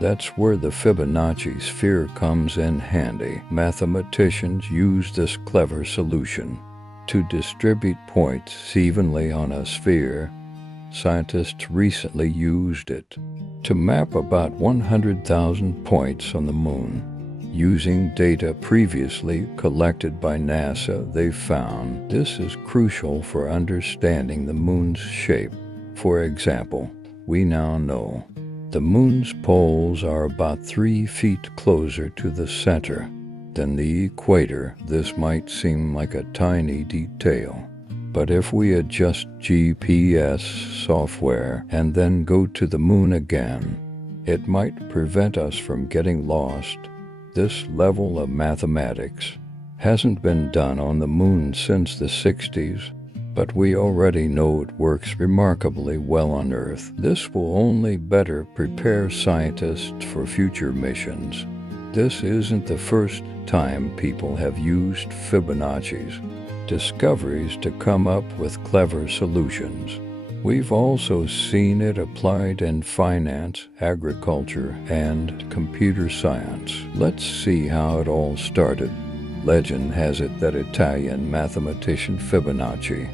That's where the Fibonacci sphere comes in handy. Mathematicians use this clever solution to distribute points evenly on a sphere. Scientists recently used it to map about 100,000 points on the moon. Using data previously collected by NASA, they found this is crucial for understanding the moon's shape. For example, we now know the moon's poles are about 3 feet closer to the center than the equator. This might seem like a tiny detail, but if we adjust GPS software and then go to the moon again, it might prevent us from getting lost. This level of mathematics hasn't been done on the moon since the 60s, but we already know it works remarkably well on Earth. This will only better prepare scientists for future missions. This isn't the first time people have used Fibonacci's discoveries to come up with clever solutions. We've also seen it applied in finance, agriculture, and computer science. Let's see how it all started. Legend has it that Italian mathematician Fibonacci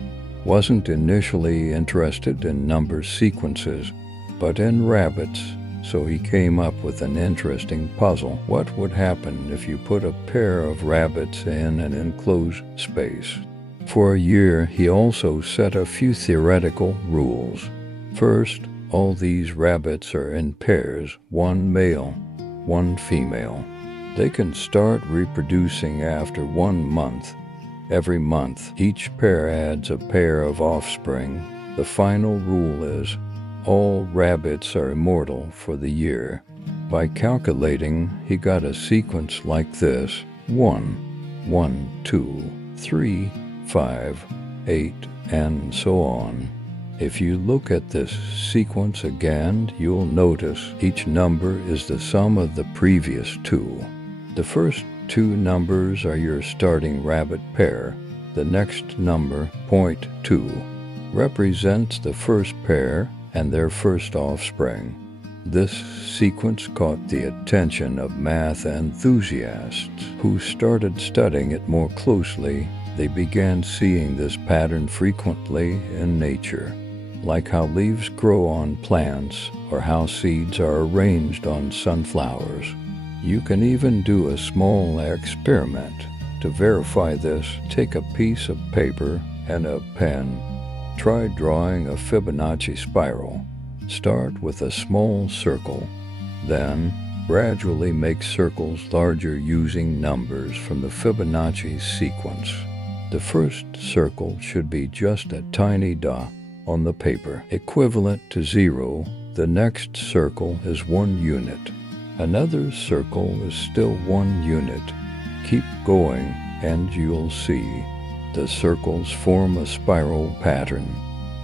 wasn't initially interested in number sequences, but in rabbits, so he came up with an interesting puzzle. What would happen if you put a pair of rabbits in an enclosed space? For a year, he also set a few theoretical rules. First, all these rabbits are in pairs, one male, one female. They can start reproducing after 1 month. Every month, each pair adds a pair of offspring. The final rule is all rabbits are immortal for the year. By calculating, he got a sequence like this: 1, 1, 2, 3, 5, 8, and so on. If you look at this sequence again, you'll notice each number is the sum of the previous two. The first 2 numbers are your starting rabbit pair. The next number, 0.2, represents the first pair and their first offspring. This sequence caught the attention of math enthusiasts who started studying it more closely. They began seeing this pattern frequently in nature, like how leaves grow on plants or how seeds are arranged on sunflowers. You can even do a small experiment to verify this. Take a piece of paper and a pen. Try drawing a Fibonacci spiral. Start with a small circle, then gradually make circles larger using numbers from the Fibonacci sequence. The first circle should be just a tiny dot on the paper, equivalent to 0. The next circle is 1 unit. Another circle is still 1 unit. Keep going and you'll see the circles form a spiral pattern.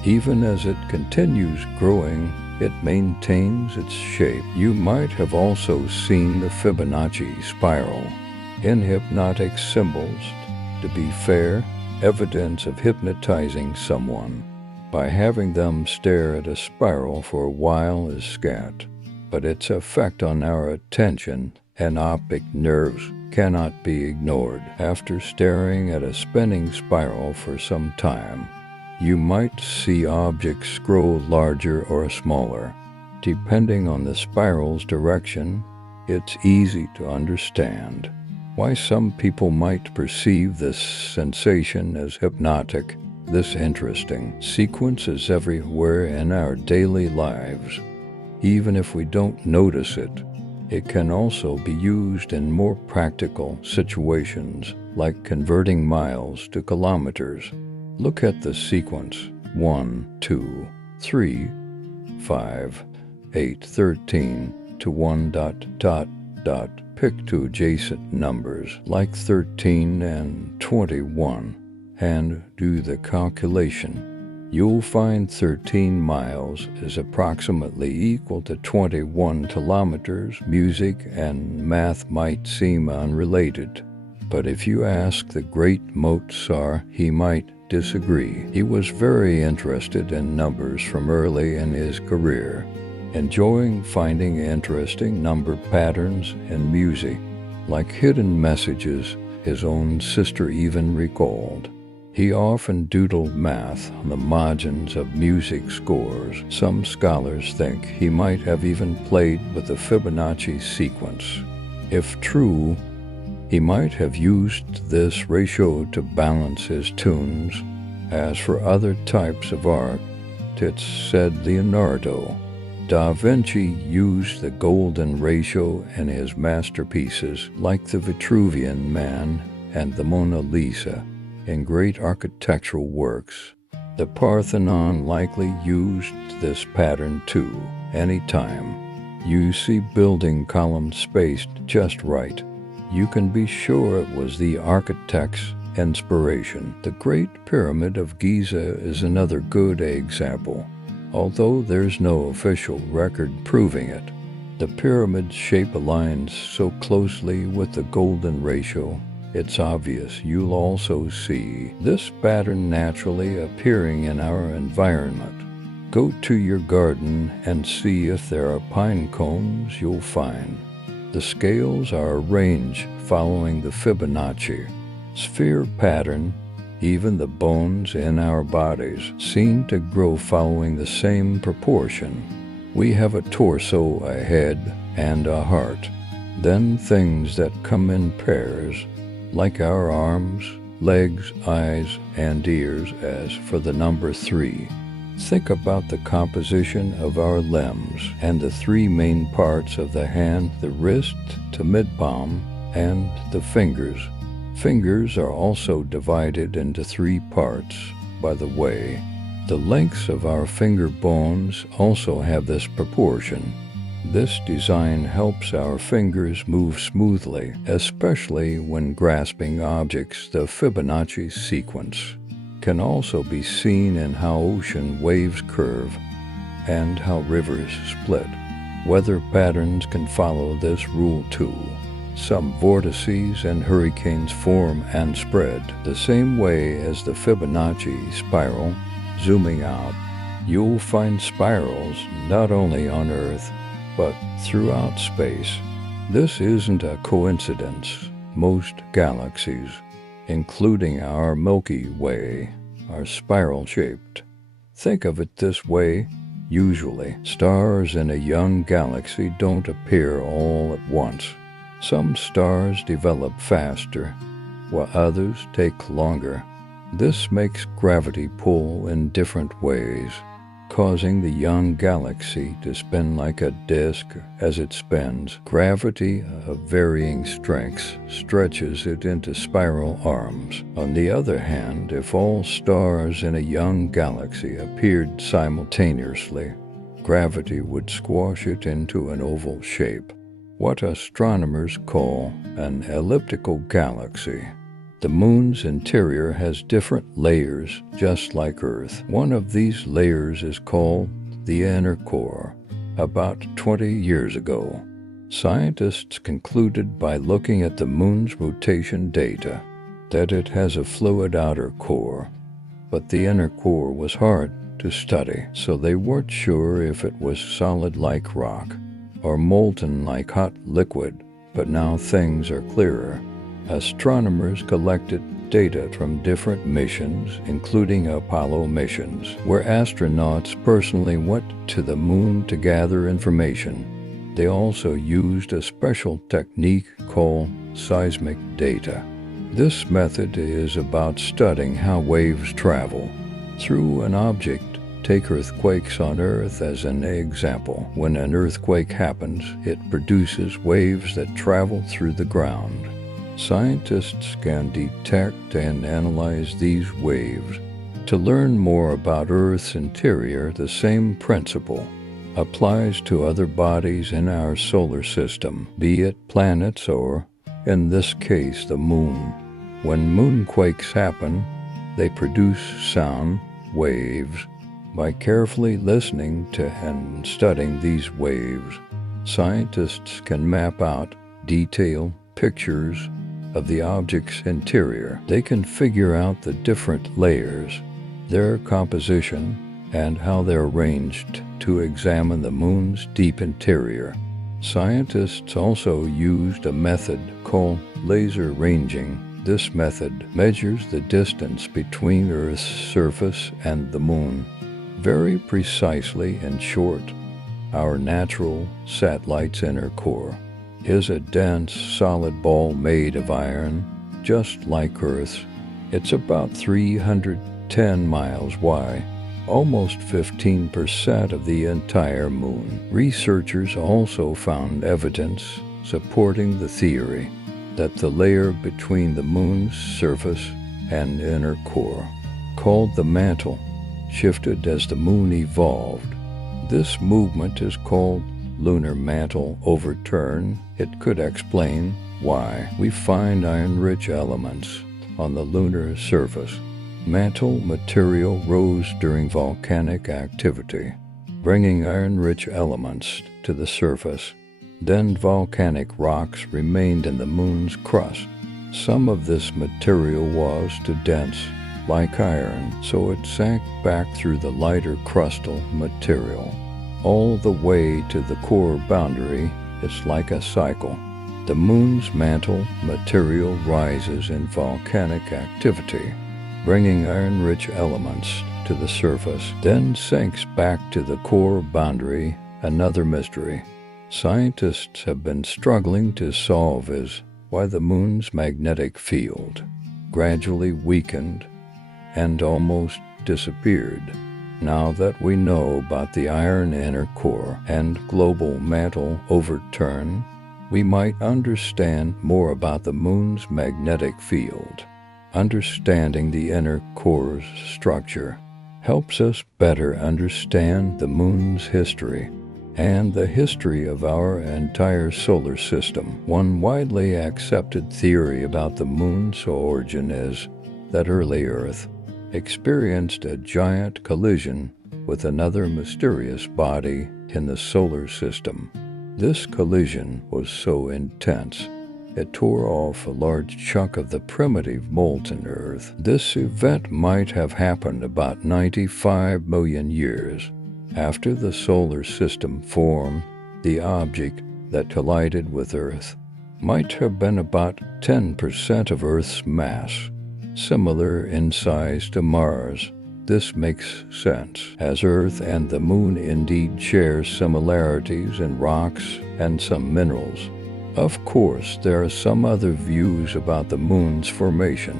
Even as it continues growing, it maintains its shape. You might have also seen the Fibonacci spiral in hypnotic symbols. To be fair, evidence of hypnotizing someone by having them stare at a spiral for a while is scant, but its effect on our attention and optic nerves cannot be ignored. After staring at a spinning spiral for some time, you might see objects grow larger or smaller. Depending on the spiral's direction, it's easy to understand why some people might perceive this sensation as hypnotic. This interesting sequence is everywhere in our daily lives. Even if we don't notice it, it can also be used in more practical situations, like converting miles to kilometers. Look at the sequence 1, 2, 3, 5, 8, 13 to 1 ... Pick two adjacent numbers like 13 and 21 and do the calculation. You'll find 13 miles is approximately equal to 21 kilometers. Music and math might seem unrelated, but if you ask the great Mozart, he might disagree. He was very interested in numbers from early in his career, enjoying finding interesting number patterns in music, like hidden messages. His own sister even recalled he often doodled math on the margins of music scores. Some scholars think he might have even played with the Fibonacci sequence. If true, he might have used this ratio to balance his tunes. As for other types of art, it's said Leonardo da Vinci used the golden ratio in his masterpieces like the Vitruvian Man and the Mona Lisa. In great architectural works, the Parthenon likely used this pattern too. Anytime you see building columns spaced just right, you can be sure it was the architect's inspiration. The Great Pyramid of Giza is another good example. Although there's no official record proving it, the pyramid's shape aligns so closely with the golden ratio, it's obvious you'll also see this pattern naturally appearing in our environment. Go to your garden and see if there are pine cones. You'll find the scales are arranged following the Fibonacci sphere pattern. Even the bones in our bodies seem to grow following the same proportion. We have a torso, a head, and a heart. Then things that come in pairs, like our arms, legs, eyes, and ears. As for the number 3, think about the composition of our limbs and the 3 main parts of the hand, the wrist to mid-palm, and the fingers. Fingers are also divided into 3 parts, by the way. The lengths of our finger bones also have this proportion. This design helps our fingers move smoothly, especially when grasping objects. The Fibonacci sequence can also be seen in how ocean waves curve and how rivers split. Weather patterns can follow this rule too. Some vortices and hurricanes form and spread the same way as the Fibonacci spiral. Zooming out, you'll find spirals not only on Earth, but throughout space. This isn't a coincidence. Most galaxies, including our Milky Way, are spiral-shaped. Think of it this way. Usually, stars in a young galaxy don't appear all at once. Some stars develop faster, while others take longer. This makes gravity pull in different ways. causing the young galaxy to spin like a disk. As it spins, gravity of varying strengths stretches it into spiral arms. On the other hand, if all stars in a young galaxy appeared simultaneously, gravity would squash it into an oval shape, what astronomers call an elliptical galaxy. The moon's interior has different layers, just like Earth. One of these layers is called the inner core. About 20 years ago, scientists concluded by looking at the moon's rotation data that it has a fluid outer core, but the inner core was hard to study, so they weren't sure if it was solid like rock or molten like hot liquid. But now things are clearer. Astronomers collected data from different missions, including Apollo missions, where astronauts personally went to the moon to gather information. They also used a special technique called seismic data. This method is about studying how waves travel through an object. Take earthquakes on Earth as an example. When an earthquake happens, it produces waves that travel through the ground. Scientists can detect and analyze these waves. To learn more about Earth's interior, the same principle applies to other bodies in our solar system, be it planets or, in this case, the moon. When moonquakes happen, they produce sound waves. By carefully listening to and studying these waves, scientists can map out detailed pictures of the object's interior. They can figure out the different layers, their composition, and how they're arranged to examine the moon's deep interior. Scientists also used a method called laser ranging. This method measures the distance between Earth's surface and the moon very precisely. In short, our natural satellite's inner core is a dense, solid ball made of iron, just like Earth's. It's about 310 miles wide, almost 15% of the entire moon. Researchers also found evidence supporting the theory that the layer between the moon's surface and inner core, called the mantle, shifted as the moon evolved. This movement is called lunar mantle overturn. It could explain why we find iron-rich elements on the lunar surface. Mantle material rose during volcanic activity, bringing iron-rich elements to the surface. Then volcanic rocks remained in the moon's crust. Some of this material was too dense, like iron, so it sank back through the lighter crustal material, all the way to the core boundary. It's like a cycle. The moon's mantle material rises in volcanic activity, bringing iron-rich elements to the surface, then sinks back to the core boundary. Another mystery scientists have been struggling to solve is why the moon's magnetic field gradually weakened and almost disappeared. Now that we know about the iron inner core and global mantle overturn, we might understand more about the moon's magnetic field. Understanding the inner core's structure helps us better understand the moon's history and the history of our entire solar system. One widely accepted theory about the moon's origin is that early Earth experienced a giant collision with another mysterious body in the solar system. This collision was so intense, it tore off a large chunk of the primitive molten Earth. This event might have happened about 95 million years after the solar system formed. The object that collided with Earth might have been about 10% of Earth's mass, similar in size to Mars. This makes sense, as Earth and the Moon indeed share similarities in rocks and some minerals. Of course, there are some other views about the Moon's formation.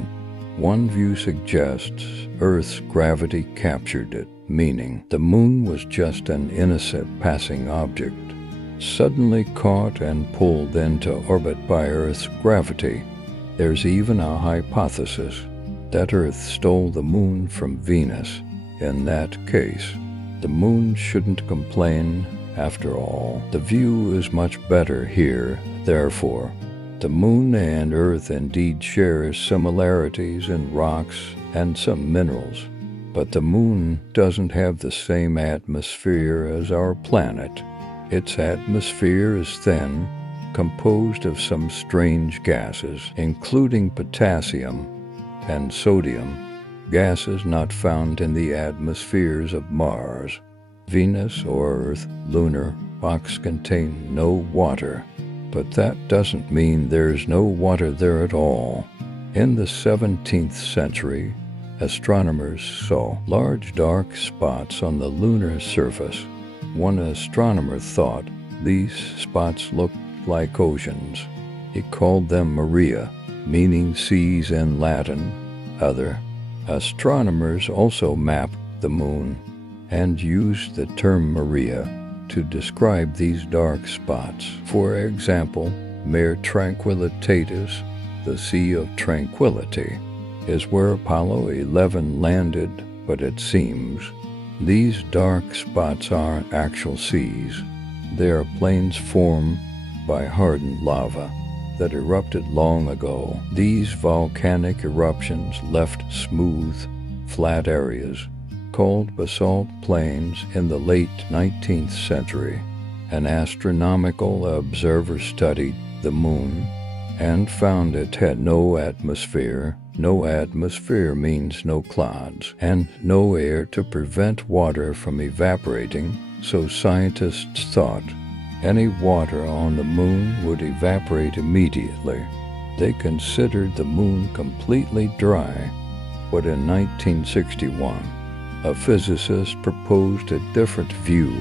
One view suggests Earth's gravity captured it, meaning the moon was just an innocent passing object, suddenly caught and pulled into orbit by Earth's gravity. There's even a hypothesis that Earth stole the moon from Venus. In that case, the moon shouldn't complain. After all, the view is much better here. Therefore, the moon and Earth indeed share similarities in rocks and some minerals, but the moon doesn't have the same atmosphere as our planet. Its atmosphere is thin, composed of some strange gases, including potassium and sodium, gases not found in the atmospheres of Mars. Venus or Earth lunar rocks contain no water, but that doesn't mean there's no water there at all. In the 17th century, astronomers saw large dark spots on the lunar surface. One astronomer thought these spots looked like oceans. He called them Maria, meaning seas in Latin. Other astronomers also mapped the moon and used the term Maria to describe these dark spots. For example, Mare Tranquillitatis, the Sea of Tranquility, is where Apollo 11 landed, but it seems these dark spots aren't actual seas. They are plains formed by hardened lava that erupted long ago. These volcanic eruptions left smooth, flat areas called basalt plains in the late 19th century. An astronomical observer studied the moon and found it had no atmosphere. No atmosphere means no clouds, and no air to prevent water from evaporating, so scientists thought any water on the moon would evaporate immediately. They considered the moon completely dry, but in 1961, a physicist proposed a different view.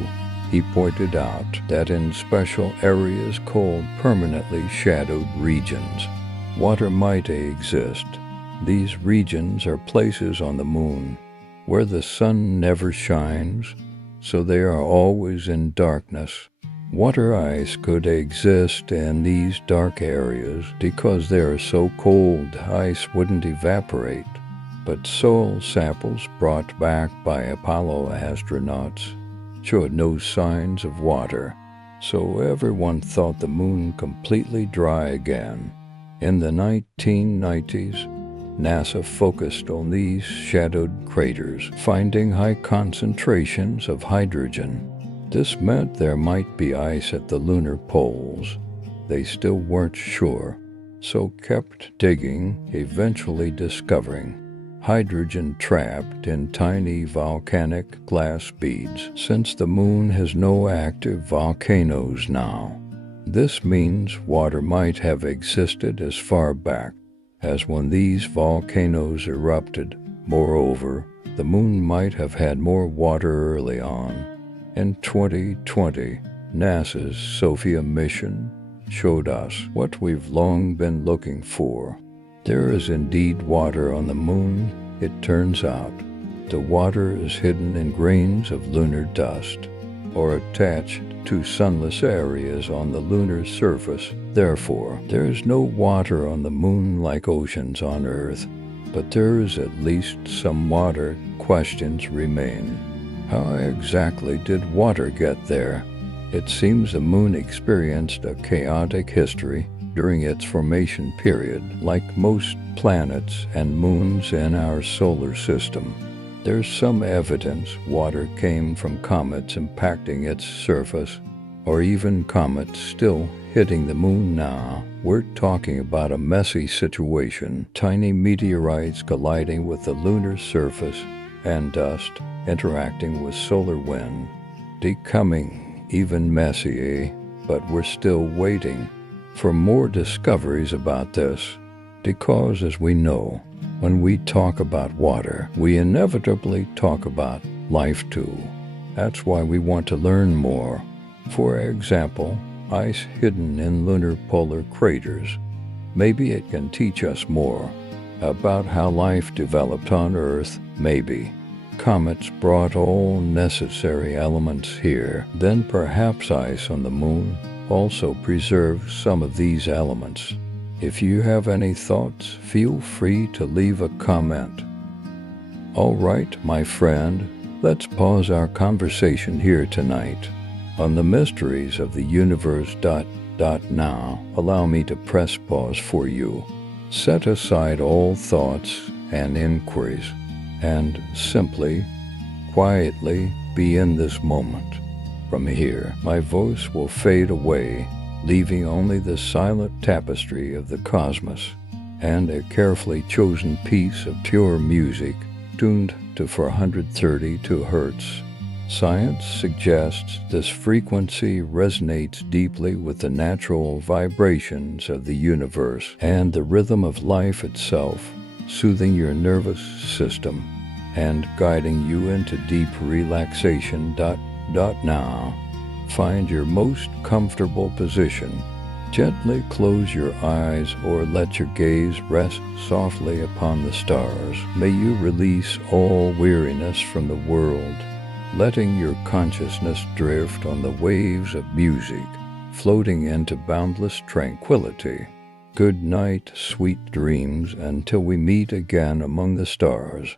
He pointed out that in special areas called permanently shadowed regions, water might exist. These regions are places on the moon where the sun never shines, so they are always in darkness. Water ice could exist in these dark areas because they are so cold ice wouldn't evaporate. But soil samples brought back by Apollo astronauts showed no signs of water, so everyone thought the moon completely dry again. In the 1990s, NASA focused on these shadowed craters, finding high concentrations of hydrogen. This meant there might be ice at the lunar poles. They still weren't sure, so kept digging, eventually discovering hydrogen trapped in tiny volcanic glass beads. Since the moon has no active volcanoes now, this means water might have existed as far back as when these volcanoes erupted. Moreover, the moon might have had more water early on. In 2020, NASA's SOFIA mission showed us what we've long been looking for. There is indeed water on the moon. It turns out the water is hidden in grains of lunar dust or attached to sunless areas on the lunar surface. Therefore, there is no water on the moon like oceans on Earth, but there is at least some water. Questions remain. How exactly did water get there? It seems the moon experienced a chaotic history during its formation period. Like most planets and moons in our solar system, there's some evidence water came from comets impacting its surface, or even comets still hitting the moon now. We're talking about a messy situation. Tiny meteorites colliding with the lunar surface and dust interacting with solar wind. Becoming even messy, but we're still waiting for more discoveries about this, because as we know, when we talk about water, we inevitably talk about life too. That's why we want to learn more. For example, ice hidden in lunar polar craters. Maybe it can teach us more about how life developed on Earth. Maybe comets brought all necessary elements here, then perhaps ice on the moon also preserves some of these elements. If you have any thoughts, feel free to leave a comment. All right, my friend, let's pause our conversation here tonight on the mysteries of the universe. Now, allow me to press pause for you. Set aside all thoughts and inquiries and simply, quietly be in this moment. From here, my voice will fade away, leaving only the silent tapestry of the cosmos and a carefully chosen piece of pure music tuned to 432 Hz. Science suggests this frequency resonates deeply with the natural vibrations of the universe and the rhythm of life itself, soothing your nervous system and guiding you into deep relaxation. Now, find your most comfortable position. Gently close your eyes or let your gaze rest softly upon the stars. May you release all weariness from the world, letting your consciousness drift on the waves of music, floating into boundless tranquility. Good night, sweet dreams, until we meet again among the stars.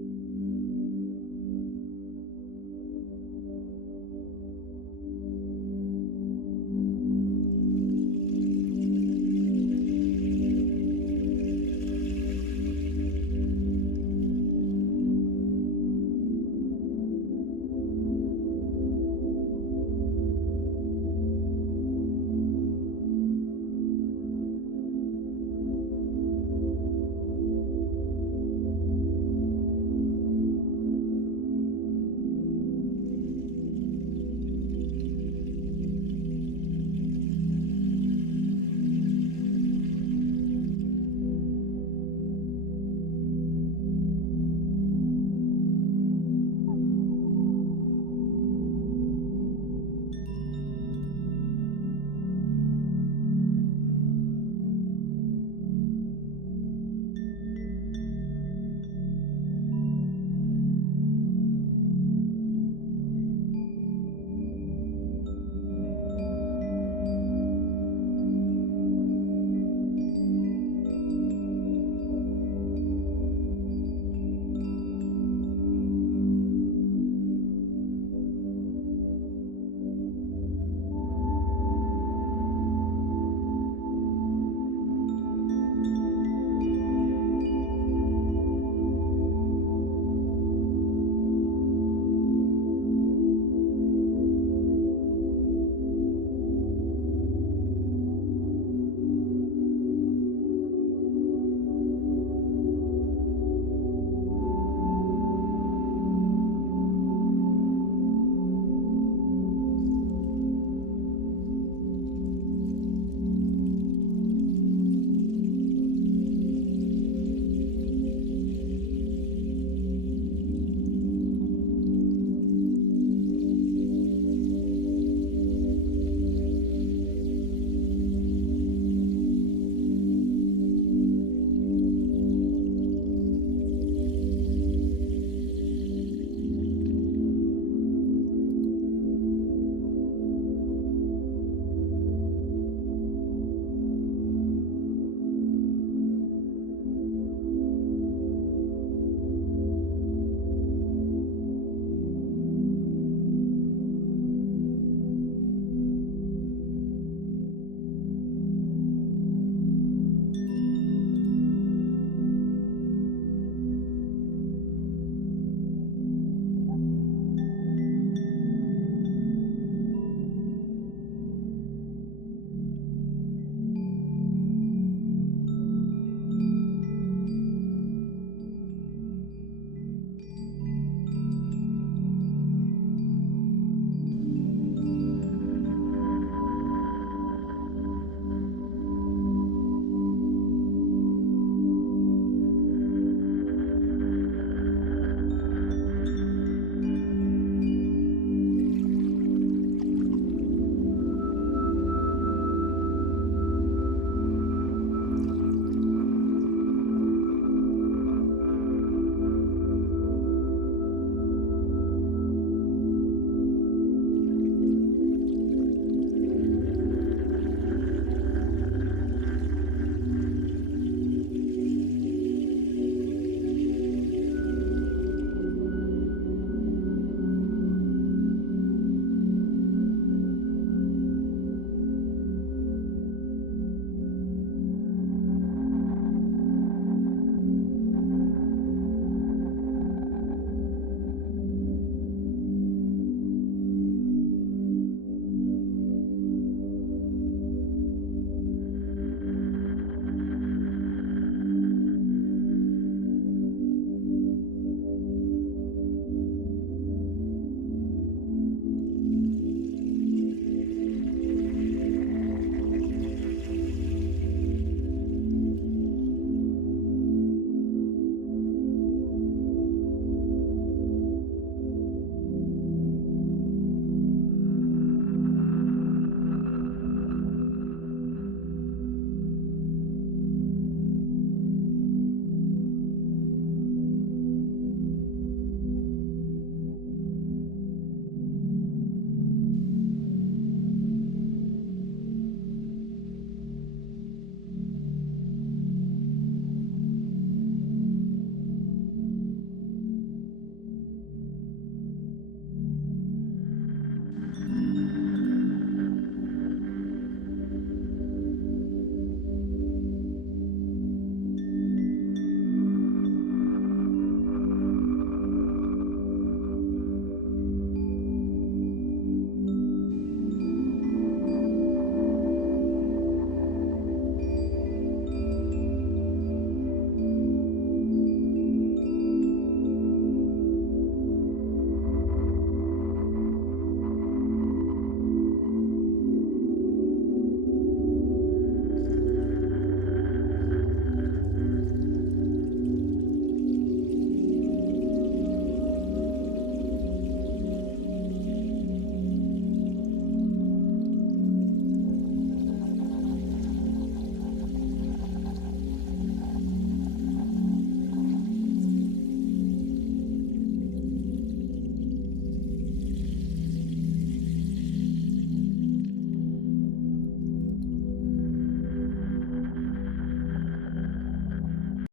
Nebula.